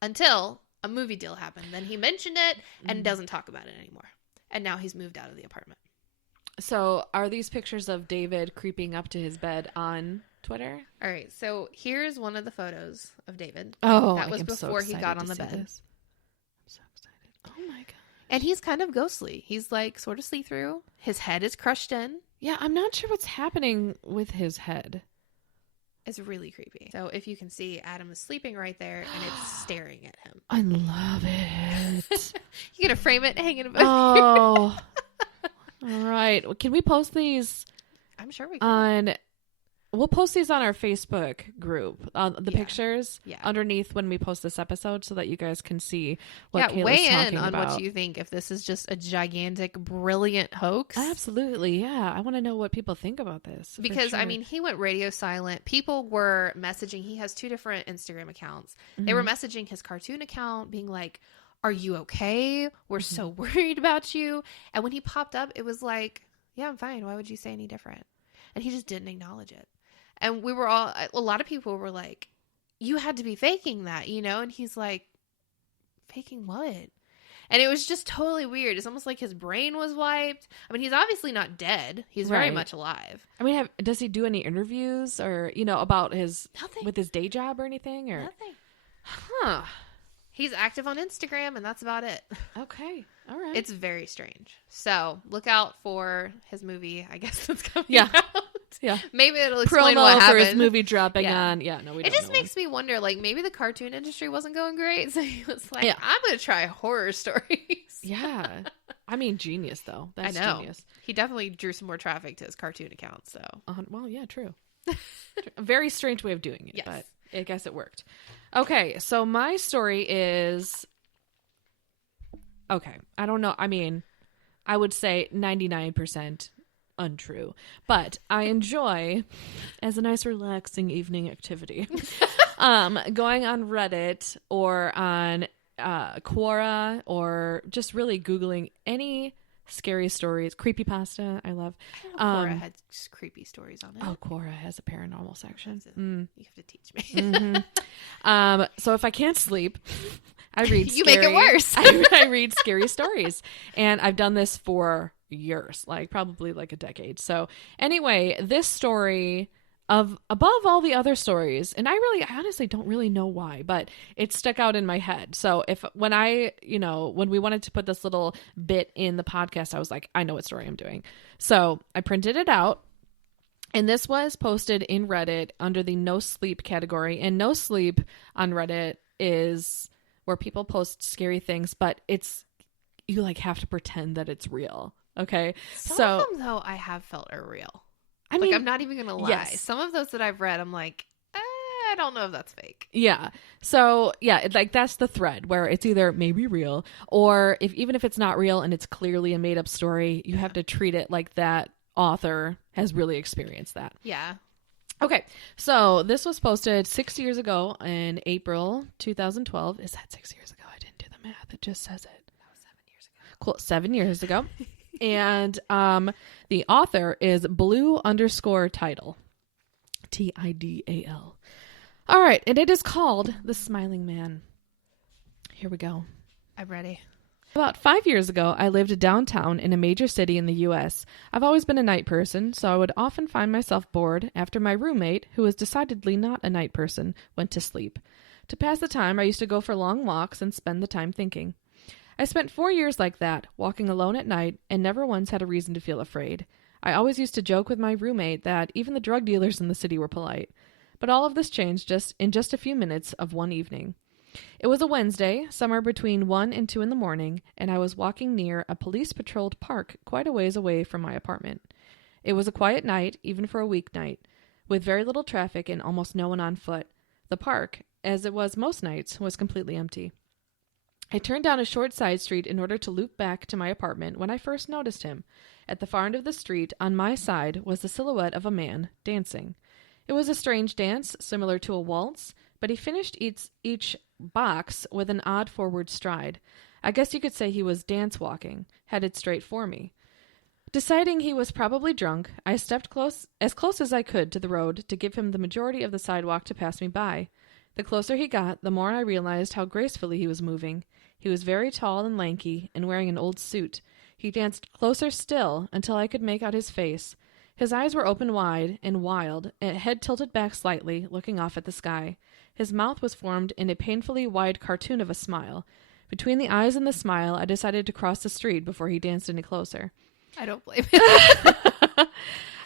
until a movie deal happened. Then he mentioned it and doesn't talk about it anymore. And now he's moved out of the apartment. So are these pictures of David creeping up to his bed on Twitter? All right. So here's one of the photos of David. Oh, that was before he got on the bed. I'm so excited. Oh my God. And he's kind of ghostly. He's like sort of see-through. His head is crushed in. Yeah, I'm not sure what's happening with his head. It's really creepy. So if you can see, Adam is sleeping right there and it's staring at him. I love it. You gonna frame it, hang it above Oh. All right. Can we post these? I'm sure we can. We'll post these on our Facebook group, the pictures underneath when we post this episode so that you guys can see what Kayla's weigh talking in on about. what you think, if this is just a gigantic, brilliant hoax. Absolutely, yeah. I want to know what people think about this. Because, I mean, he went radio silent. People were messaging. He has 2 different Instagram accounts. They were messaging his cartoon account being like, are you okay? We're so worried about you. And when he popped up, it was like, yeah, I'm fine. Why would you say any different? And he just didn't acknowledge it. And we were all, a lot of people were like, you had to be faking that, you know? And he's like, faking what? And it was just totally weird. It's almost like his brain was wiped. I mean, he's obviously not dead. He's very much alive. I mean, does he do any interviews or, you know, about with his day job or anything? Or Nothing. Huh. He's active on Instagram and that's about it. Okay. All right. It's very strange. So look out for his movie. I guess that's coming out. Yeah. Maybe it'll explain promo what happened. for his movie dropping on. Yeah, no, we don't It just know makes me wonder, like, maybe the cartoon industry wasn't going great. So he was like, I'm going to try horror stories. Yeah. I mean, genius, though. That's I know. Genius. He definitely drew some more traffic to his cartoon account. So, well, yeah, true. A very strange way of doing it, but I guess it worked. Okay, so my story is... Okay, I don't know. I mean, I would say 99% untrue, but I enjoy as a nice relaxing evening activity going on Reddit or on Quora or just really Googling any scary stories. Creepypasta, I love. Quora had creepy stories on it. Oh, Quora has a paranormal section. You have to teach me. So if I can't sleep, I read you make it worse. I read scary stories, and I've done this for years, like probably like a decade. So anyway, this story above all the other stories, and I honestly don't really know why, but it stuck out in my head. So when we wanted to put this little bit in the podcast, I was like, I know what story I'm doing. So I printed it out, and this was posted in Reddit under the no sleep category. And no sleep on Reddit is where people post scary things, but you like have to pretend that it's real. Okay. Some of them though I have felt are real. I mean, I'm not even going to lie. Yes. Some of those that I've read, I'm like, I don't know if that's fake. Yeah. So, yeah, that's the thread where it's either maybe real, or even if it's not real and it's clearly a made-up story, you have to treat it like that author has really experienced that. Yeah. Okay. So, this was posted 6 years ago in April 2012. Is that 6 years ago? I didn't do the math. It just says it. That was 7 years ago. Cool. 7 years ago. And the author is blue_title. TIDAL. All right. And it is called The Smiling Man. Here we go. I'm ready. About 5 years ago, I lived downtown in a major city in the U.S. I've always been a night person, so I would often find myself bored after my roommate, who was decidedly not a night person, went to sleep. To pass the time, I used to go for long walks and spend the time thinking. I spent 4 years like that, walking alone at night, and never once had a reason to feel afraid. I always used to joke with my roommate that even the drug dealers in the city were polite. But all of this changed in just a few minutes of one evening. It was a Wednesday, somewhere between 1 and 2 in the morning, and I was walking near a police-patrolled park quite a ways away from my apartment. It was a quiet night, even for a weeknight, with very little traffic and almost no one on foot. The park, as it was most nights, was completely empty. I turned down a short side street in order to loop back to my apartment when I first noticed him. At the far end of the street, on my side, was the silhouette of a man, dancing. It was a strange dance, similar to a waltz, but he finished each box with an odd forward stride. I guess you could say he was dance-walking, headed straight for me. Deciding he was probably drunk, I stepped as close as I could to the road to give him the majority of the sidewalk to pass me by. The closer he got, the more I realized how gracefully he was moving. He was very tall and lanky, and wearing an old suit. He danced closer still until I could make out his face. His eyes were open wide and wild, and head tilted back slightly, looking off at the sky. His mouth was formed in a painfully wide cartoon of a smile. Between the eyes and the smile, I decided to cross the street before he danced any closer. I don't blame him.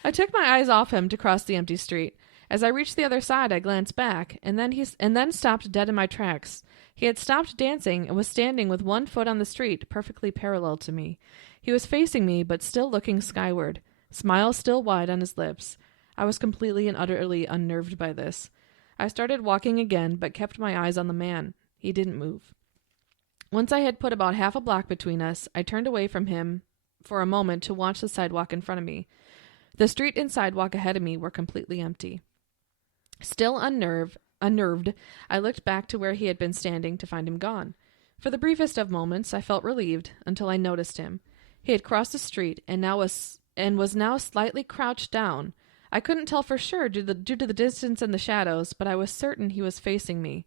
I took my eyes off him to cross the empty street. As I reached the other side, I glanced back, and then stopped dead in my tracks. He had stopped dancing and was standing with one foot on the street, perfectly parallel to me. He was facing me, but still looking skyward, smile still wide on his lips. I was completely and utterly unnerved by this. I started walking again, but kept my eyes on the man. He didn't move. Once I had put about half a block between us, I turned away from him for a moment to watch the sidewalk in front of me. The street and sidewalk ahead of me were completely empty. Still unnerved, I looked back to where he had been standing to find him gone. For the briefest of moments, I felt relieved until I noticed him. He had crossed the street and was now slightly crouched down. I couldn't tell for sure due to the distance and the shadows, but I was certain he was facing me.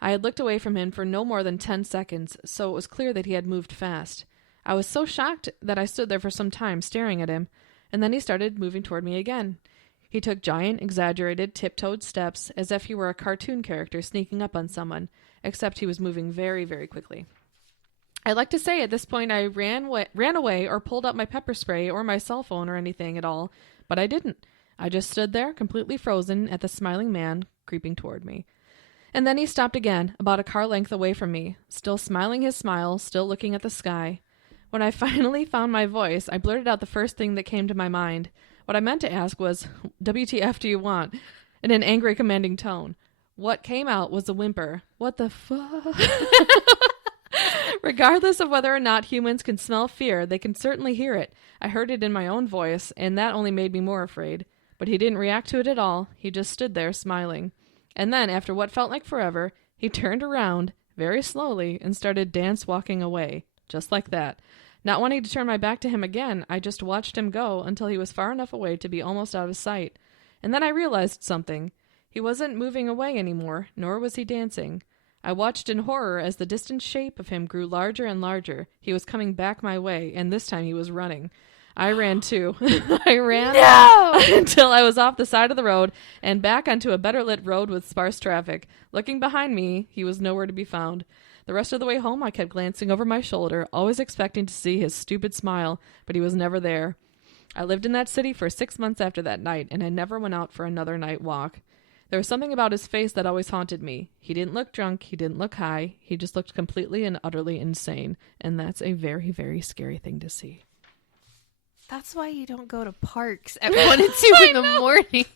I had looked away from him for no more than 10 seconds, so it was clear that he had moved fast. I was so shocked that I stood there for some time staring at him, and then he started moving toward me again. He took giant, exaggerated, tiptoed steps as if he were a cartoon character sneaking up on someone, except he was moving very, very quickly. I'd like to say at this point I ran away or pulled out my pepper spray or my cell phone or anything at all, but I didn't. I just stood there, completely frozen, at the smiling man creeping toward me. And then he stopped again, about a car length away from me, still smiling his smile, still looking at the sky. When I finally found my voice, I blurted out the first thing that came to my mind. What I meant to ask was, WTF do you want? In an angry, commanding tone. What came out was a whimper. What the fuck? Regardless of whether or not humans can smell fear, they can certainly hear it. I heard it in my own voice, and that only made me more afraid. But he didn't react to it at all. He just stood there, smiling. And then, after what felt like forever, he turned around, very slowly, and started dance-walking away. Just like that. Not wanting to turn my back to him again, I just watched him go until he was far enough away to be almost out of sight. And then I realized something. He wasn't moving away anymore, nor was he dancing. I watched in horror as the distant shape of him grew larger and larger. He was coming back my way, and this time he was running. I ran too. I ran No! until I was off the side of the road and back onto a better lit road with sparse traffic. Looking behind me, he was nowhere to be found. The rest of the way home, I kept glancing over my shoulder, always expecting to see his stupid smile, but he was never there. I lived in that city for 6 months after that night, and I never went out for another night walk. There was something about his face that always haunted me. He didn't look drunk. He didn't look high. He just looked completely and utterly insane. And that's a very, very scary thing to see. That's why you don't go to parks at 1 and 2 in the morning.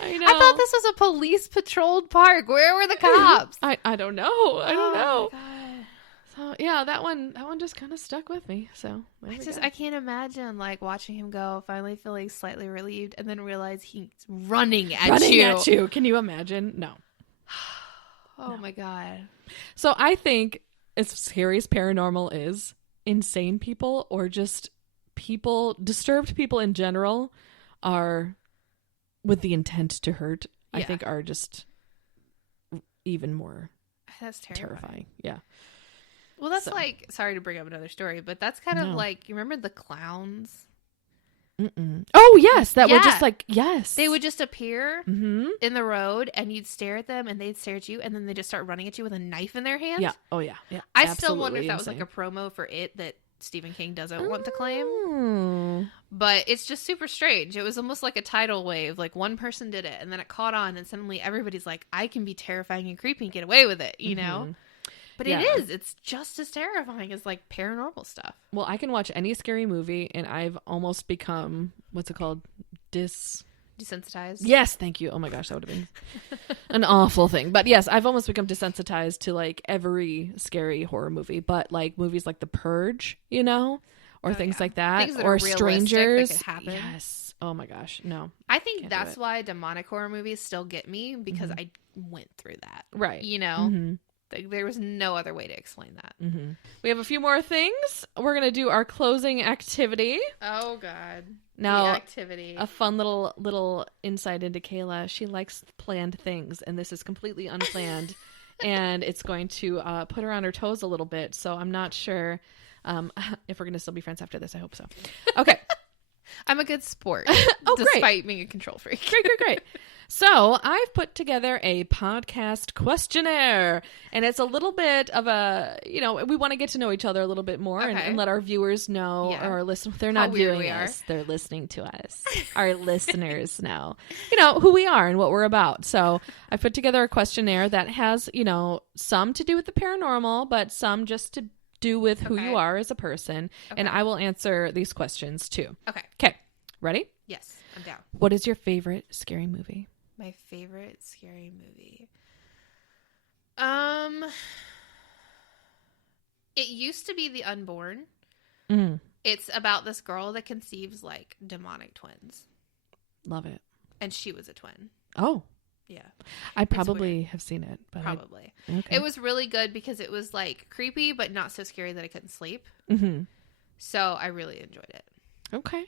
I know. I thought this was a police patrolled park. Where were the cops? I don't know. I don't know. Oh my God. So yeah, that one just kind of stuck with me. So I can't imagine like watching him go, finally feeling slightly relieved, and then realize he's running at you. Can you imagine? No. Oh my God. So I think as scary as paranormal is, insane people or just disturbed people in general are with the intent to hurt, I think are just even more That's terrifying. Yeah. Well, that's like, sorry to bring up another story, but that's kind of like, you remember the clowns? Mm-mm. Oh, yes. That were just like, yes. They would just appear in the road and you'd stare at them and they'd stare at you and then they just start running at you with a knife in their hand. Yeah. Oh, yeah. Yeah. I still wonder if that was like a promo for it that Stephen King doesn't want to claim. But it's just super strange. It was almost like a tidal wave. Like one person did it and then it caught on and suddenly everybody's like, I can be terrifying and creepy and get away with it, you know? But it is. It's just as terrifying as like paranormal stuff. Well, I can watch any scary movie and I've almost become, what's it called? Desensitized? Yes, thank you. Oh my gosh, that would have been an awful thing. But yes, I've almost become desensitized to like every scary horror movie. But like movies like The Purge, you know? Or things like that. Things that or are Strangers. that could happen. Yes. Oh my gosh, no. I think that's why demonic horror movies still get me because I went through that. Right. You know? There was no other way to explain that. We have a few more things. We're going to do our closing activity. Oh, God. Now, the activity. A fun little insight into Kaila. She likes planned things, and this is completely unplanned. And it's going to put her on her toes a little bit. So I'm not sure if we're going to still be friends after this. I hope so. Okay. I'm a good sport. Despite great. Being a control freak. Great. So I've put together a podcast questionnaire, and it's a little bit of a, we want to get to know each other a little bit more and let our viewers know, or listen. They're not viewing us. They're listening to us. Our listeners know, who we are and what we're about. So I put together a questionnaire that has, some to do with the paranormal, but some just to do with who you are as a person. And I will answer these questions too. Okay. Ready? Yes, I'm down. What is your favorite scary movie? My favorite scary movie. It used to be The Unborn. It's about this girl that conceives like demonic twins. Love it. And she was a twin. Oh. Yeah. I probably have seen it. But probably. It was really good because it was like creepy, but not so scary that I couldn't sleep. So I really enjoyed it. Okay.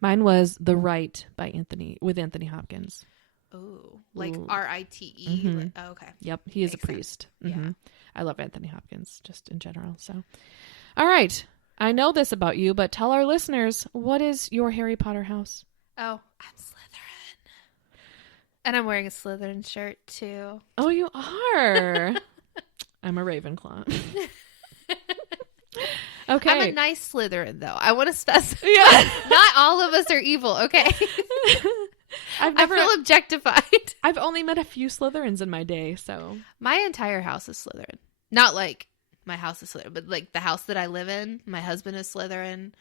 Mine was The Rite by Anthony Hopkins. Oh, like R-I-T-E. Oh, okay. Yep. He is a priest. Yeah. I love Anthony Hopkins just in general. So, all right. I know this about you, but tell our listeners, what is your Harry Potter house? Oh, I'm Slytherin. And I'm wearing a Slytherin shirt too. Oh, you are. I'm a Ravenclaw. Okay. I'm a nice Slytherin, though. I want to specify. Yeah. Not all of us are evil, okay? I feel objectified. I've only met a few Slytherins in my day, so. My entire house is Slytherin. Not like my house is Slytherin, but like the house that I live in, my husband is Slytherin.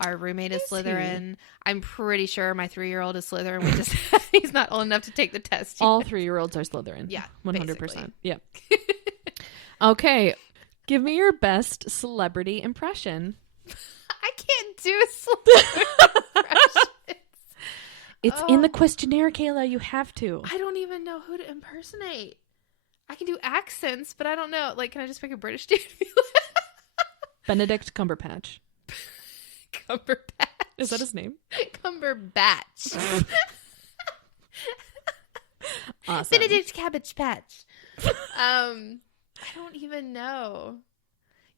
Our roommate is Slytherin. I'm pretty sure my 3-year-old is Slytherin. He's not old enough to take the test yet. All 3-year-olds are Slytherin. Yeah, 100%. Basically. Yeah. Okay. Give me your best celebrity impression. I can't do celebrity impressions. It's in the questionnaire, Kaila. You have to. I don't even know who to impersonate. I can do accents, but I don't know. Like, can I just pick a British dude? Benedict Cumberbatch. Cumberbatch. Is that his name? Cumberbatch. Awesome. Benedict Cabbage Patch. I don't even know.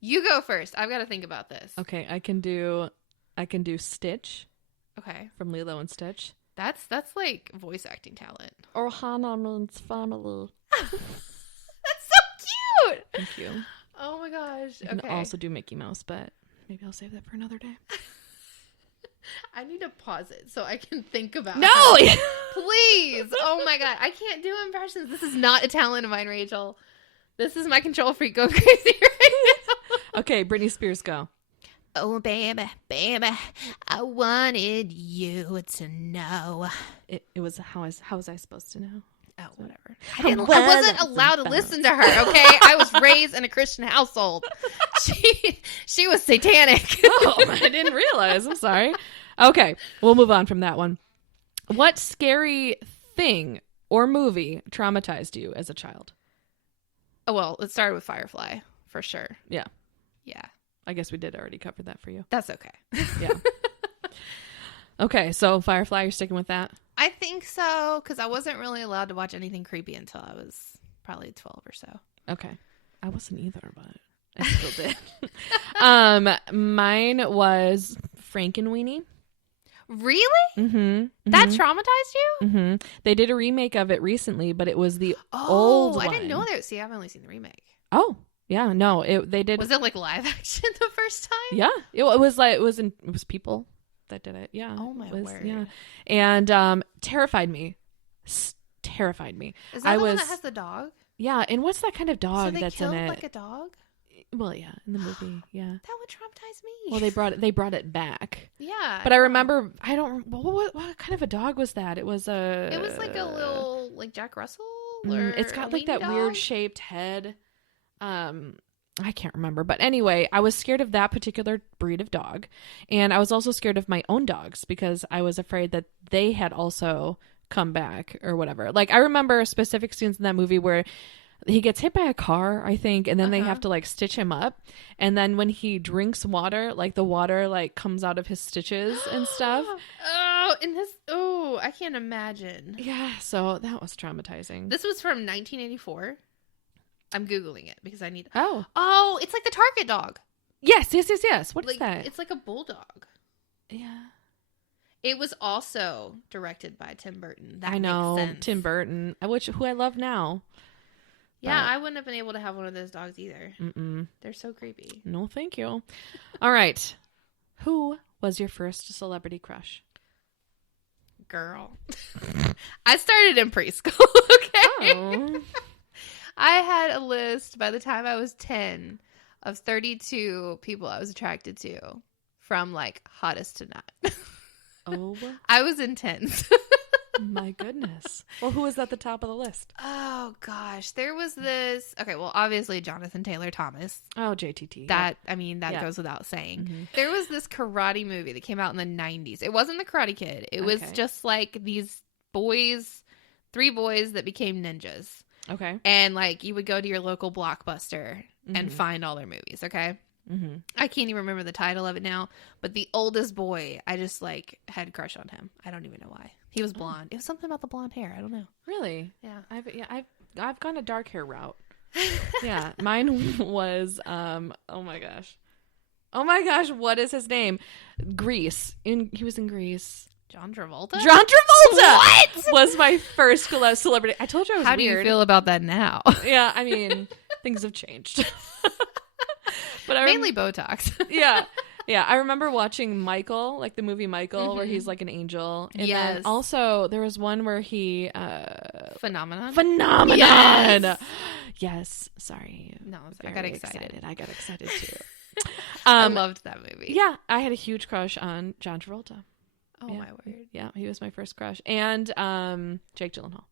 You go first. I've got to think about this. Okay, I can do I can do Stitch Okay. from Lilo and Stitch. That's like voice acting talent. Or Hannah means family. That's so cute. Thank you. Oh my gosh. I can Okay. also do Mickey Mouse, but maybe I'll save that for another day. I need to pause it so I can think about No! Please. Oh my god. I can't do impressions. This is not a talent of mine, Rachel. This is my control freak go crazy right now. Okay, Britney Spears, go. Oh, baby, baby, I wanted you to know. It was how was I supposed to know? Oh, whatever. I I wasn't allowed to listen to her, okay? I was raised in a Christian household. She was satanic. Oh, I didn't realize. I'm sorry. Okay, we'll move on from that one. What scary thing or movie traumatized you as a child? Oh, well, it started with Firefly, for sure. Yeah. Yeah. I guess we did already cover that for you. That's okay. Yeah. Okay, so Firefly, you're sticking with that? I think so, because I wasn't really allowed to watch anything creepy until I was probably 12 or so. Okay. I wasn't either, but I still did. Mine was Frankenweenie. Really? Mm-hmm. That traumatized you? Mm-hmm. They did a remake of it recently, but it was the Oh, old I didn't one. know that. See, I've only seen the remake. Oh, yeah, no, they did. Was it like live action the first time? Yeah, it was people that did it. Yeah. Oh my word. Yeah, and terrified me. Terrified me. Is that the one that has the dog? Yeah, and what's that kind of dog So they that's killed in it? like a dog? Well, yeah, in the movie, yeah. That would traumatize me. Well, they brought it back. Yeah. But I remember, I don't. What kind of a dog was that? It was It was like a little, like Jack Russell. Or it's got a like that weenie weird dog? shaped head. I can't remember, but anyway, I was scared of that particular breed of dog, and I was also scared of my own dogs because I was afraid that they had also come back or whatever. Like I remember specific scenes in that movie where he gets hit by a car, I think, and then they have to like stitch him up, and then when he drinks water, like the water like comes out of his stitches and stuff. I can't imagine. Yeah, so that was traumatizing. This was from 1984. I'm Googling it because I need. Oh, it's like the Target dog. yes. What is Like that? it's like a bulldog. Yeah, It was also directed by Tim Burton. That I know, makes sense. Tim Burton, who I love now. Yeah, but- I wouldn't have been able to have one of those dogs either. Mm-mm. They're so creepy. No, thank you. All right. Who was your first celebrity crush? Girl. I started in preschool, okay? Oh. I had a list by the time I was 10 of 32 people I was attracted to from like hottest to not. Oh, I was intense. my goodness. Well, who was at the top of the list? Oh gosh, there was this. Okay, well, obviously Jonathan Taylor Thomas. Oh, JTT. That Yeah. goes without saying. Mhm. There was this karate movie that came out in the 90s. It wasn't the Karate Kid. It was Okay. just like these boys, 3 boys that became ninjas. Okay. And like you would go to your local Blockbuster and Mhm. find all their movies, okay? Mm-hmm. I can't even remember the title of it now, but the oldest boy, I just like had a crush on him. I don't even know why. He was blonde. It was something about the blonde hair. I don't know. Really? Yeah. I've gone a dark hair route. Yeah, mine was oh my gosh, what is his name? Grease. He was in Grease. John Travolta? John Travolta. What? Was my first celebrity. I told you I was How do weird. you feel about that now? Yeah, I mean, things have changed. But Mainly Botox. yeah. I remember watching Michael, like the movie Michael, where he's like an angel. And Yes. then also there was one where he Phenomenon. Phenomenon. Yes. Sorry. No, I Very got excited. I got excited too. I loved that movie. Yeah, I had a huge crush on John Travolta. Oh Yeah. my word. Yeah, he was my first crush. And Jake Gyllenhaal.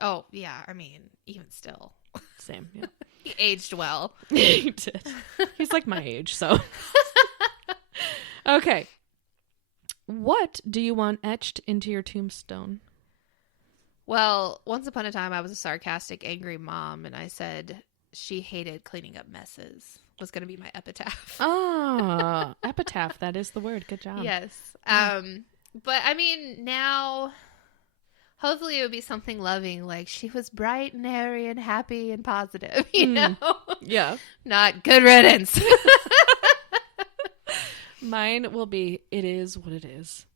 Oh yeah. I mean, even still, Same. Yeah. he aged well. He did. He's like my age, so. Okay. What do you want etched into your tombstone? Well, once upon a time, I was a sarcastic, angry mom, and I said she hated cleaning up messes. Was going to be my epitaph. Ah, epitaph. That is the word. Good job. Yes. But I mean, now, hopefully it would be something loving, like she was bright and airy and happy and positive, you know? Yeah. Not good riddance. Mine will be, it is what it is.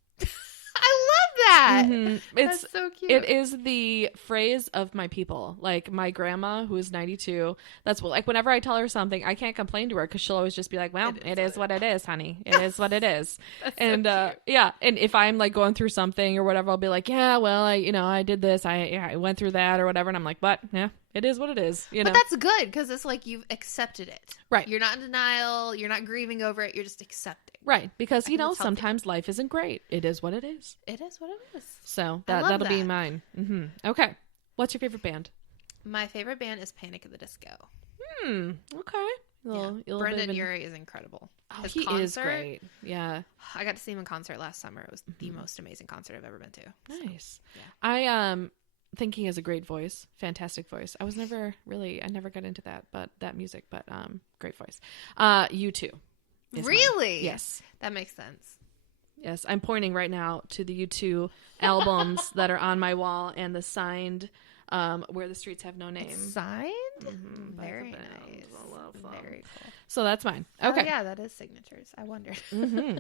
I love that. Mm-hmm. That's so cute. It is the phrase of my people. Like my grandma, who is 92. That's what, like, whenever I tell her something, I can't complain to her because she'll always just be like, well, it is what it is, honey. It is what it is. And so yeah. And if I'm like going through something or whatever, I'll be like, yeah, well, I did this. I went through that or whatever. And I'm like, but yeah, it is what it is. You know? But that's good because it's like you've accepted it. Right. You're not in denial. You're not grieving over it. You're just accepting. Right. Because, I think it's sometimes life isn't great. It is what it is. It is what it is. So I love that'll be that. mine. Mm-hmm. Okay. What's your favorite band? My favorite band is Panic at the Disco. Okay. Brendan Urie is incredible. Oh, His he concert, is great. Yeah. I got to see him in concert last summer. It was the most amazing concert I've ever been to. Nice. So, yeah. I think he has a great voice. Fantastic voice. I never got into that music, but great voice. U2. Really? Yes. That makes sense. Yes. I'm pointing right now to the U2 albums that are on my wall and the signed Where the Streets Have No Name. It's signed? Mm-hmm, Very nice. Very cool. So that's mine. Okay. Oh, yeah, that is signatures. I wondered. Mm-hmm.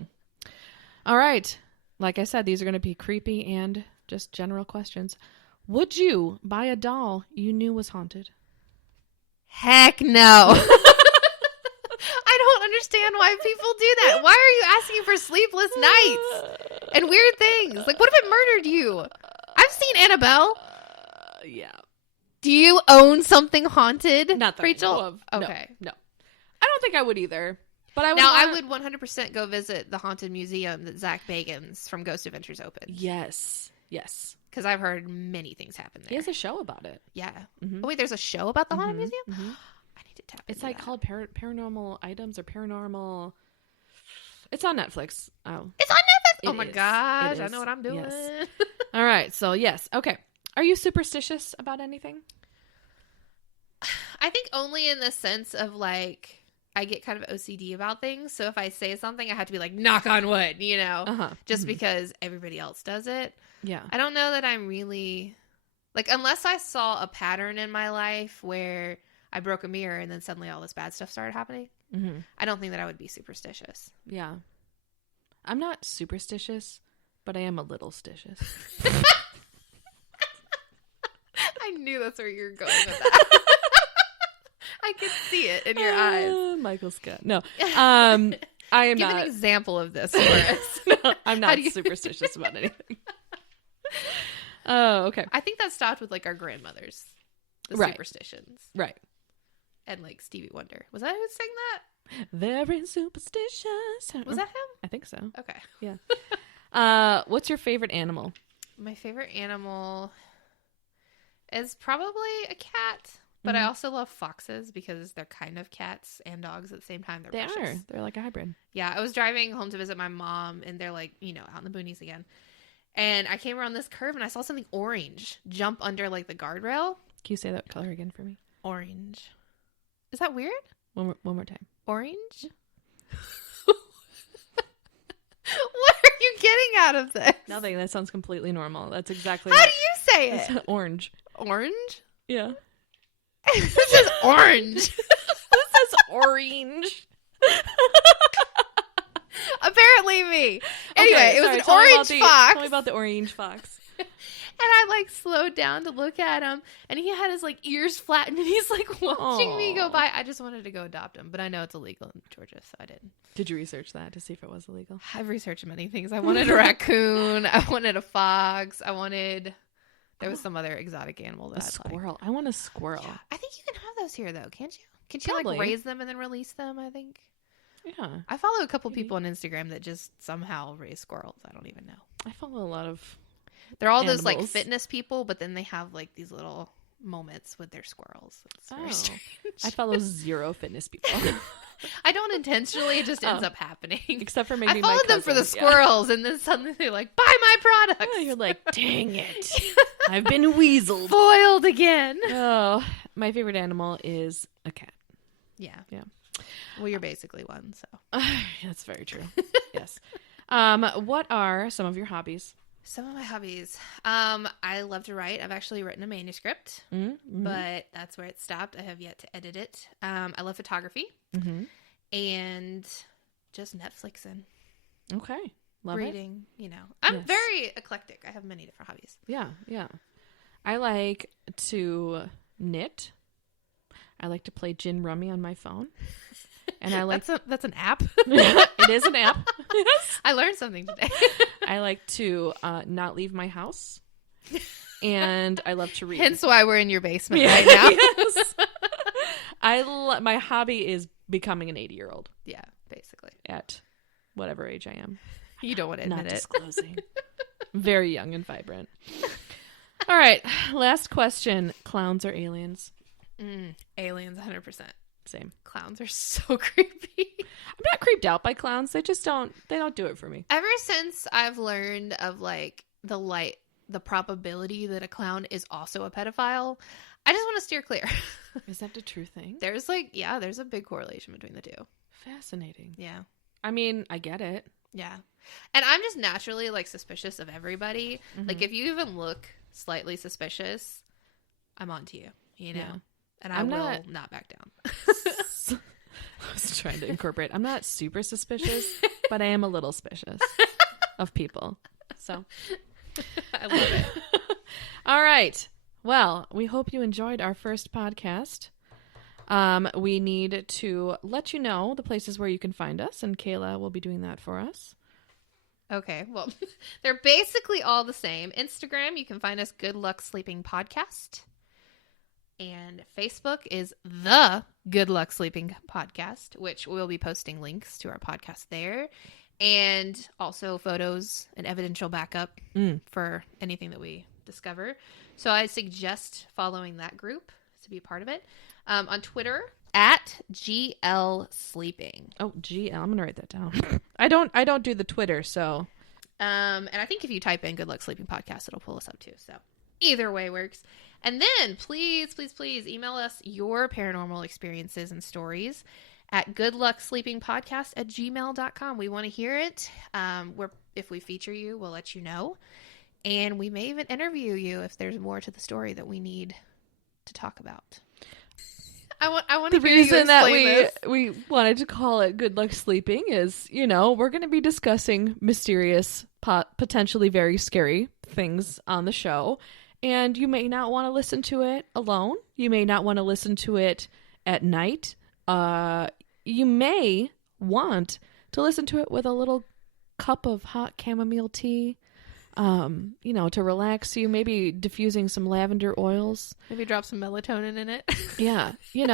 All right. Like I said, these are going to be creepy and just general questions. Would you buy a doll you knew was haunted? Heck no. I don't understand why people do that. Why are you asking for sleepless nights and weird things? Like, what if it murdered you? I've seen Annabelle. Yeah. Do you own something haunted? Not that Rachel? I know of. Okay. No. I don't think I would either. But I would Now, I would 100% go visit the haunted museum that Zach Bagans from Ghost Adventures opened. Yes. Yes. Because I've heard many things happen there. He has a show about it. Yeah. Mm-hmm. Oh, wait, there's a show about the haunted museum? Mm-hmm. I need to tap It's into like that. called Paranormal Items or Paranormal. It's on Netflix. Oh. It's on Netflix? It Oh, my is. gosh. It I is. know what I'm doing. Yes. All right. So, yes. Okay. Are you superstitious about anything? I think only in the sense of, like, I get kind of OCD about things. So if I say something, I have to be like, knock on wood, you know? Uh-huh. Just because everybody else does it. Yeah. I don't know that I'm really... Like, unless I saw a pattern in my life where I broke a mirror and then suddenly all this bad stuff started happening, Mm-hmm. I don't think that I would be superstitious. Yeah. I'm not superstitious, but I am a little stitious. I knew that's where you were going with that. I could see it in your eyes. Michael Scott. No. I am Give not. an example of this for us. No, I'm not superstitious about anything. Oh, okay. I think that stopped with, like, our grandmothers. The Right. superstitions. Right. And, like, Stevie Wonder. Was that who sang that? Very superstitious. Was that him? I think so. Okay. Yeah. What's your favorite animal? My favorite animal is probably a cat. But I also love foxes because they're kind of cats and dogs at the same time. They precious. are. They're like a hybrid. Yeah, I was driving home to visit my mom, and they're, like, you know, out in the boonies again. And I came around this curve, and I saw something orange jump under, like, the guardrail. Can you say that color again for me? Orange. Is that weird? One more time. Orange? What are you getting out of this? Nothing. That sounds completely normal. That's exactly How do you say it? It's orange. Orange? Yeah. This is orange. This is orange. Apparently me. Anyway, Okay, it was sorry, an tell me about orange the- fox. Tell me about the orange fox. And I, like, slowed down to look at him, and he had his, like, ears flattened, and he's, like, watching me go Aw. by. I just wanted to go adopt him, but I know it's illegal in Georgia, so I didn't. Did you research that to see if it was illegal? I've researched many things. I wanted a raccoon. I wanted a fox. There was some other exotic animal that A I'd squirrel. I want a squirrel. like. I think you can have those here, though, can't you? Can you, Probably. like, raise them and then release them, I think? Yeah. I follow a couple Maybe. people on Instagram that just somehow raise squirrels. I don't even know. I follow a lot of They're all those, like, Animals. fitness people, but then they have, like, these little moments with their squirrels. It's very strange. I follow zero fitness people. I don't intentionally. It just ends up happening. Except for maybe I followed my them for the cousin, yeah. squirrels, and then suddenly they're like, buy my products. Yeah, you're like, dang it. I've been weaseled. Foiled again. Oh, my favorite animal is a cat. Yeah. Yeah. Well, you're basically one, so. That's very true. Yes. What are some of your hobbies? Some of my hobbies. I love to write. I've actually written a manuscript, Mm-hmm. but that's where it stopped. I have yet to edit it. I love photography Mm-hmm. and just Netflixing. Okay. Love reading, I'm very eclectic. I have many different hobbies. Yeah, yeah. I like to knit. I like to play gin rummy on my phone. And I like that's an app. It is an app. Yes. I learned something today. I like to not leave my house. And I love to read. Hence why we're in your basement right now. Yes. My hobby is becoming an 80-year-old. Yeah, basically. At whatever age I am. You don't want to admit Not it. disclosing. Very young and vibrant. All right. Last question. Clowns or aliens? Aliens, 100%. Same. Clowns are so creepy. I'm not creeped out by clowns. They don't do it for me. Ever since I've learned of the probability that a clown is also a pedophile, I just want to steer clear. Is that the true thing? There's there's a big correlation between the two. Fascinating. Yeah. I mean, I get it. Yeah. And I'm just naturally suspicious of everybody. Mm-hmm. Like if you even look slightly suspicious, I'm on to you, Yeah. And I will not back down. I was trying to incorporate. I'm not super suspicious, but I am a little suspicious of people. So I love it. All right. Well, we hope you enjoyed our first podcast. We need to let you know the places where you can find us, and Kaila will be doing that for us. Okay, well, they're basically all the same. Instagram, you can find us Good Luck Sleeping Podcast. And Facebook is the Good Luck Sleeping Podcast, which we'll be posting links to our podcast there. And also photos and evidential backup for anything that we discover. So I suggest following that group to be a part of it. On Twitter, at GL Sleeping. Oh, GL. I'm going to write that down. I don't do the Twitter, so. And I think if you type in Good Luck Sleeping Podcast, it'll pull us up too. So either way works. And then please, please, please email us your paranormal experiences and stories at goodlucksleepingpodcast@gmail.com. We want to hear it. If we feature you, we'll let you know. And we may even interview you if there's more to the story that we need to talk about. I want the to hear you reason that this. we wanted to call it Good Luck Sleeping is, we're going to be discussing mysterious, potentially very scary things on the show. And you may not want to listen to it alone. You may not want to listen to it at night. You may want to listen to it with a little cup of hot chamomile tea, to relax you, maybe diffusing some lavender oils. Maybe drop some melatonin in it. Yeah. We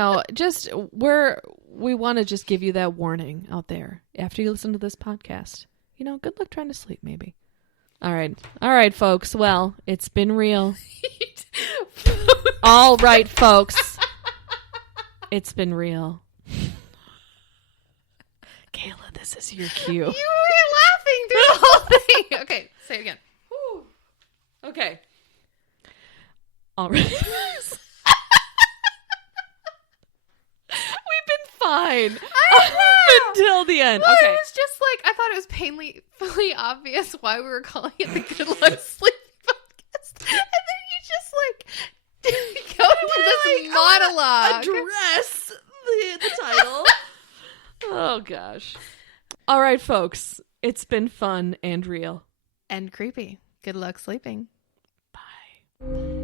want to just give you that warning out there after you listen to this podcast. Good luck trying to sleep, maybe. All right, folks. Well, it's been real. All right, folks. It's been real. Kaila, this is your cue. You were laughing through the whole thing. Okay, say it again. Whew. Okay. All right. We've been fine until the end. Well, Okay. it was just I thought it was painfully obvious why we were calling it the Good Luck Sleep Podcast. And then you just go into this monologue. Address the title. Oh, gosh. All right, folks. It's been fun and real. And creepy. Good luck sleeping. Bye.